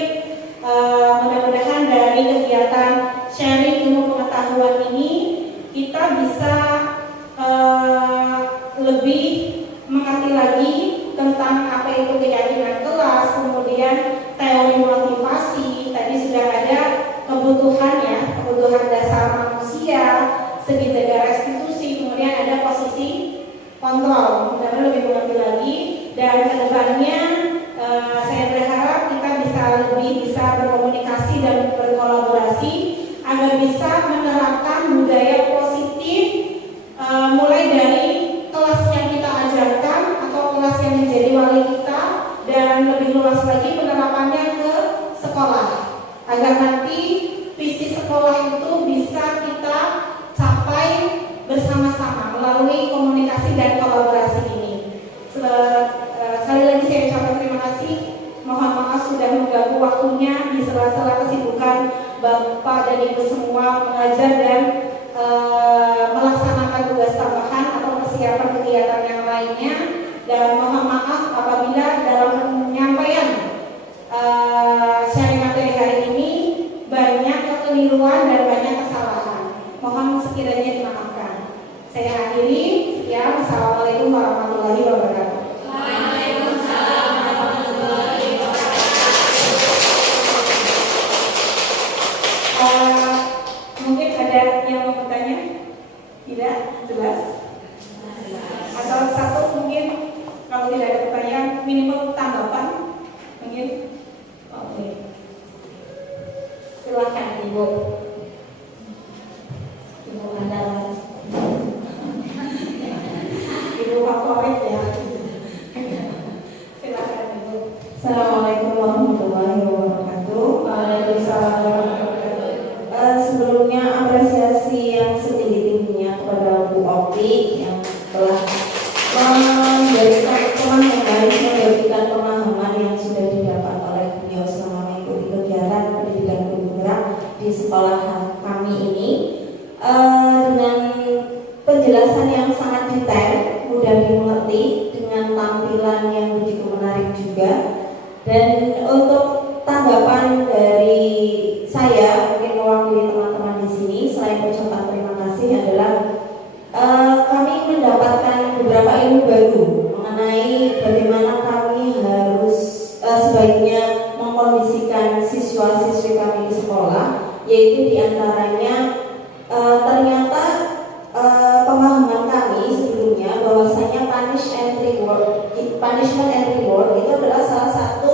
Mudah-mudahan dari kegiatan sharing ilmu pengetahuan ini kita bisa lebih mengerti lagi tentang apa itu keyakinan kelas, kemudian teori motivasi. Tadi sudah ada kebutuhan ya, kebutuhan dasar manusia, segitiga restitusi, kemudian ada posisi kontrol. Mudah-mudahan lebih mengerti lagi, dan kedepannya saya berharap kita bisa berkomunikasi dan berkolaborasi agar bisa menerapkan budaya positif mulai dari kelas yang kita ajarkan atau kelas yang menjadi wali kita, dan lebih luas lagi penerapannya ke sekolah agar nanti visi sekolah melalui komunikasi dan kolaborasi ini. Sekali lagi saya ucapkan terima kasih. Mohon maaf sudah mengganggu waktunya di sela-sela kesibukan Bapak dan Ibu semua mengajar dan melaksanakan tugas tambahan atau persiapan kegiatan yang lainnya. Dan mohon maaf apabila dalam penyampaian sharing materi hari ini banyak kekeliruan dan banyak kesalahan. Mohon sekiranya dimaafkan. Saya akhiri. Sekian. Assalamualaikum warahmatullahi wabarakatuh. Waalaikumsalam warahmatullahi Mungkin ada yang mau bertanya? Tidak? Jelas? Atau satu mungkin kalau tidak ada pertanyaan minimal tanggapan mungkin. Oke. Silakan Ibu. Ibu andalan. Ibu favorit ya. Silakan Ibu. Assalamualaikum warahmatullahi wabarakatuh. Waalaikumsalam. Sebelumnya apresiasi yang setinggi-tingginya kepada Bu Opi yang telah memberikan pemahaman yang sudah didapat oleh beliau selama mengikuti kegiatan pendidikan bergerak di sekolah kami ini, dengan penjelasan yang sangat detail, mudah dimengerti, dengan tampilan yang begitu menarik juga. Dan untuk tanggapan dari saya, mungkin mewakili teman-teman di sini, selain ucapan terima kasih adalah kami mendapatkan beberapa ilmu baru mengenai bagaimana kami harus sebaiknya mengkondisikan siswa-siswi kami di sekolah, yaitu diantaranya ternyata pemahaman kami sebelumnya bahwasanya punishment and reward itu adalah salah satu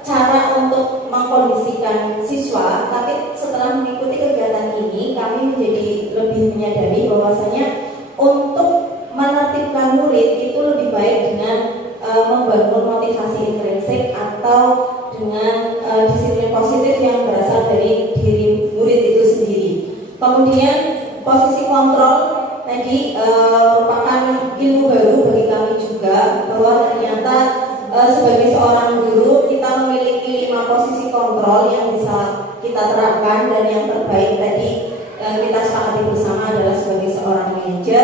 cara untuk mengkondisikan siswa. Tapi setelah mengikuti kegiatan ini, kami menjadi lebih menyadari bahwasanya untuk menertibkan murid itu lebih baik dengan membangun motivasi intrinsik atau dengan disiplin positif yang berasal dari diri murid itu sendiri. Kemudian posisi kontrol tadi merupakan ilmu baru bagi kami juga, bahwa ternyata sebagai seorang guru kita memiliki 5 posisi kontrol yang bisa kita terapkan, dan yang terbaik tadi kita sepakati bersama adalah sebagai seorang manajer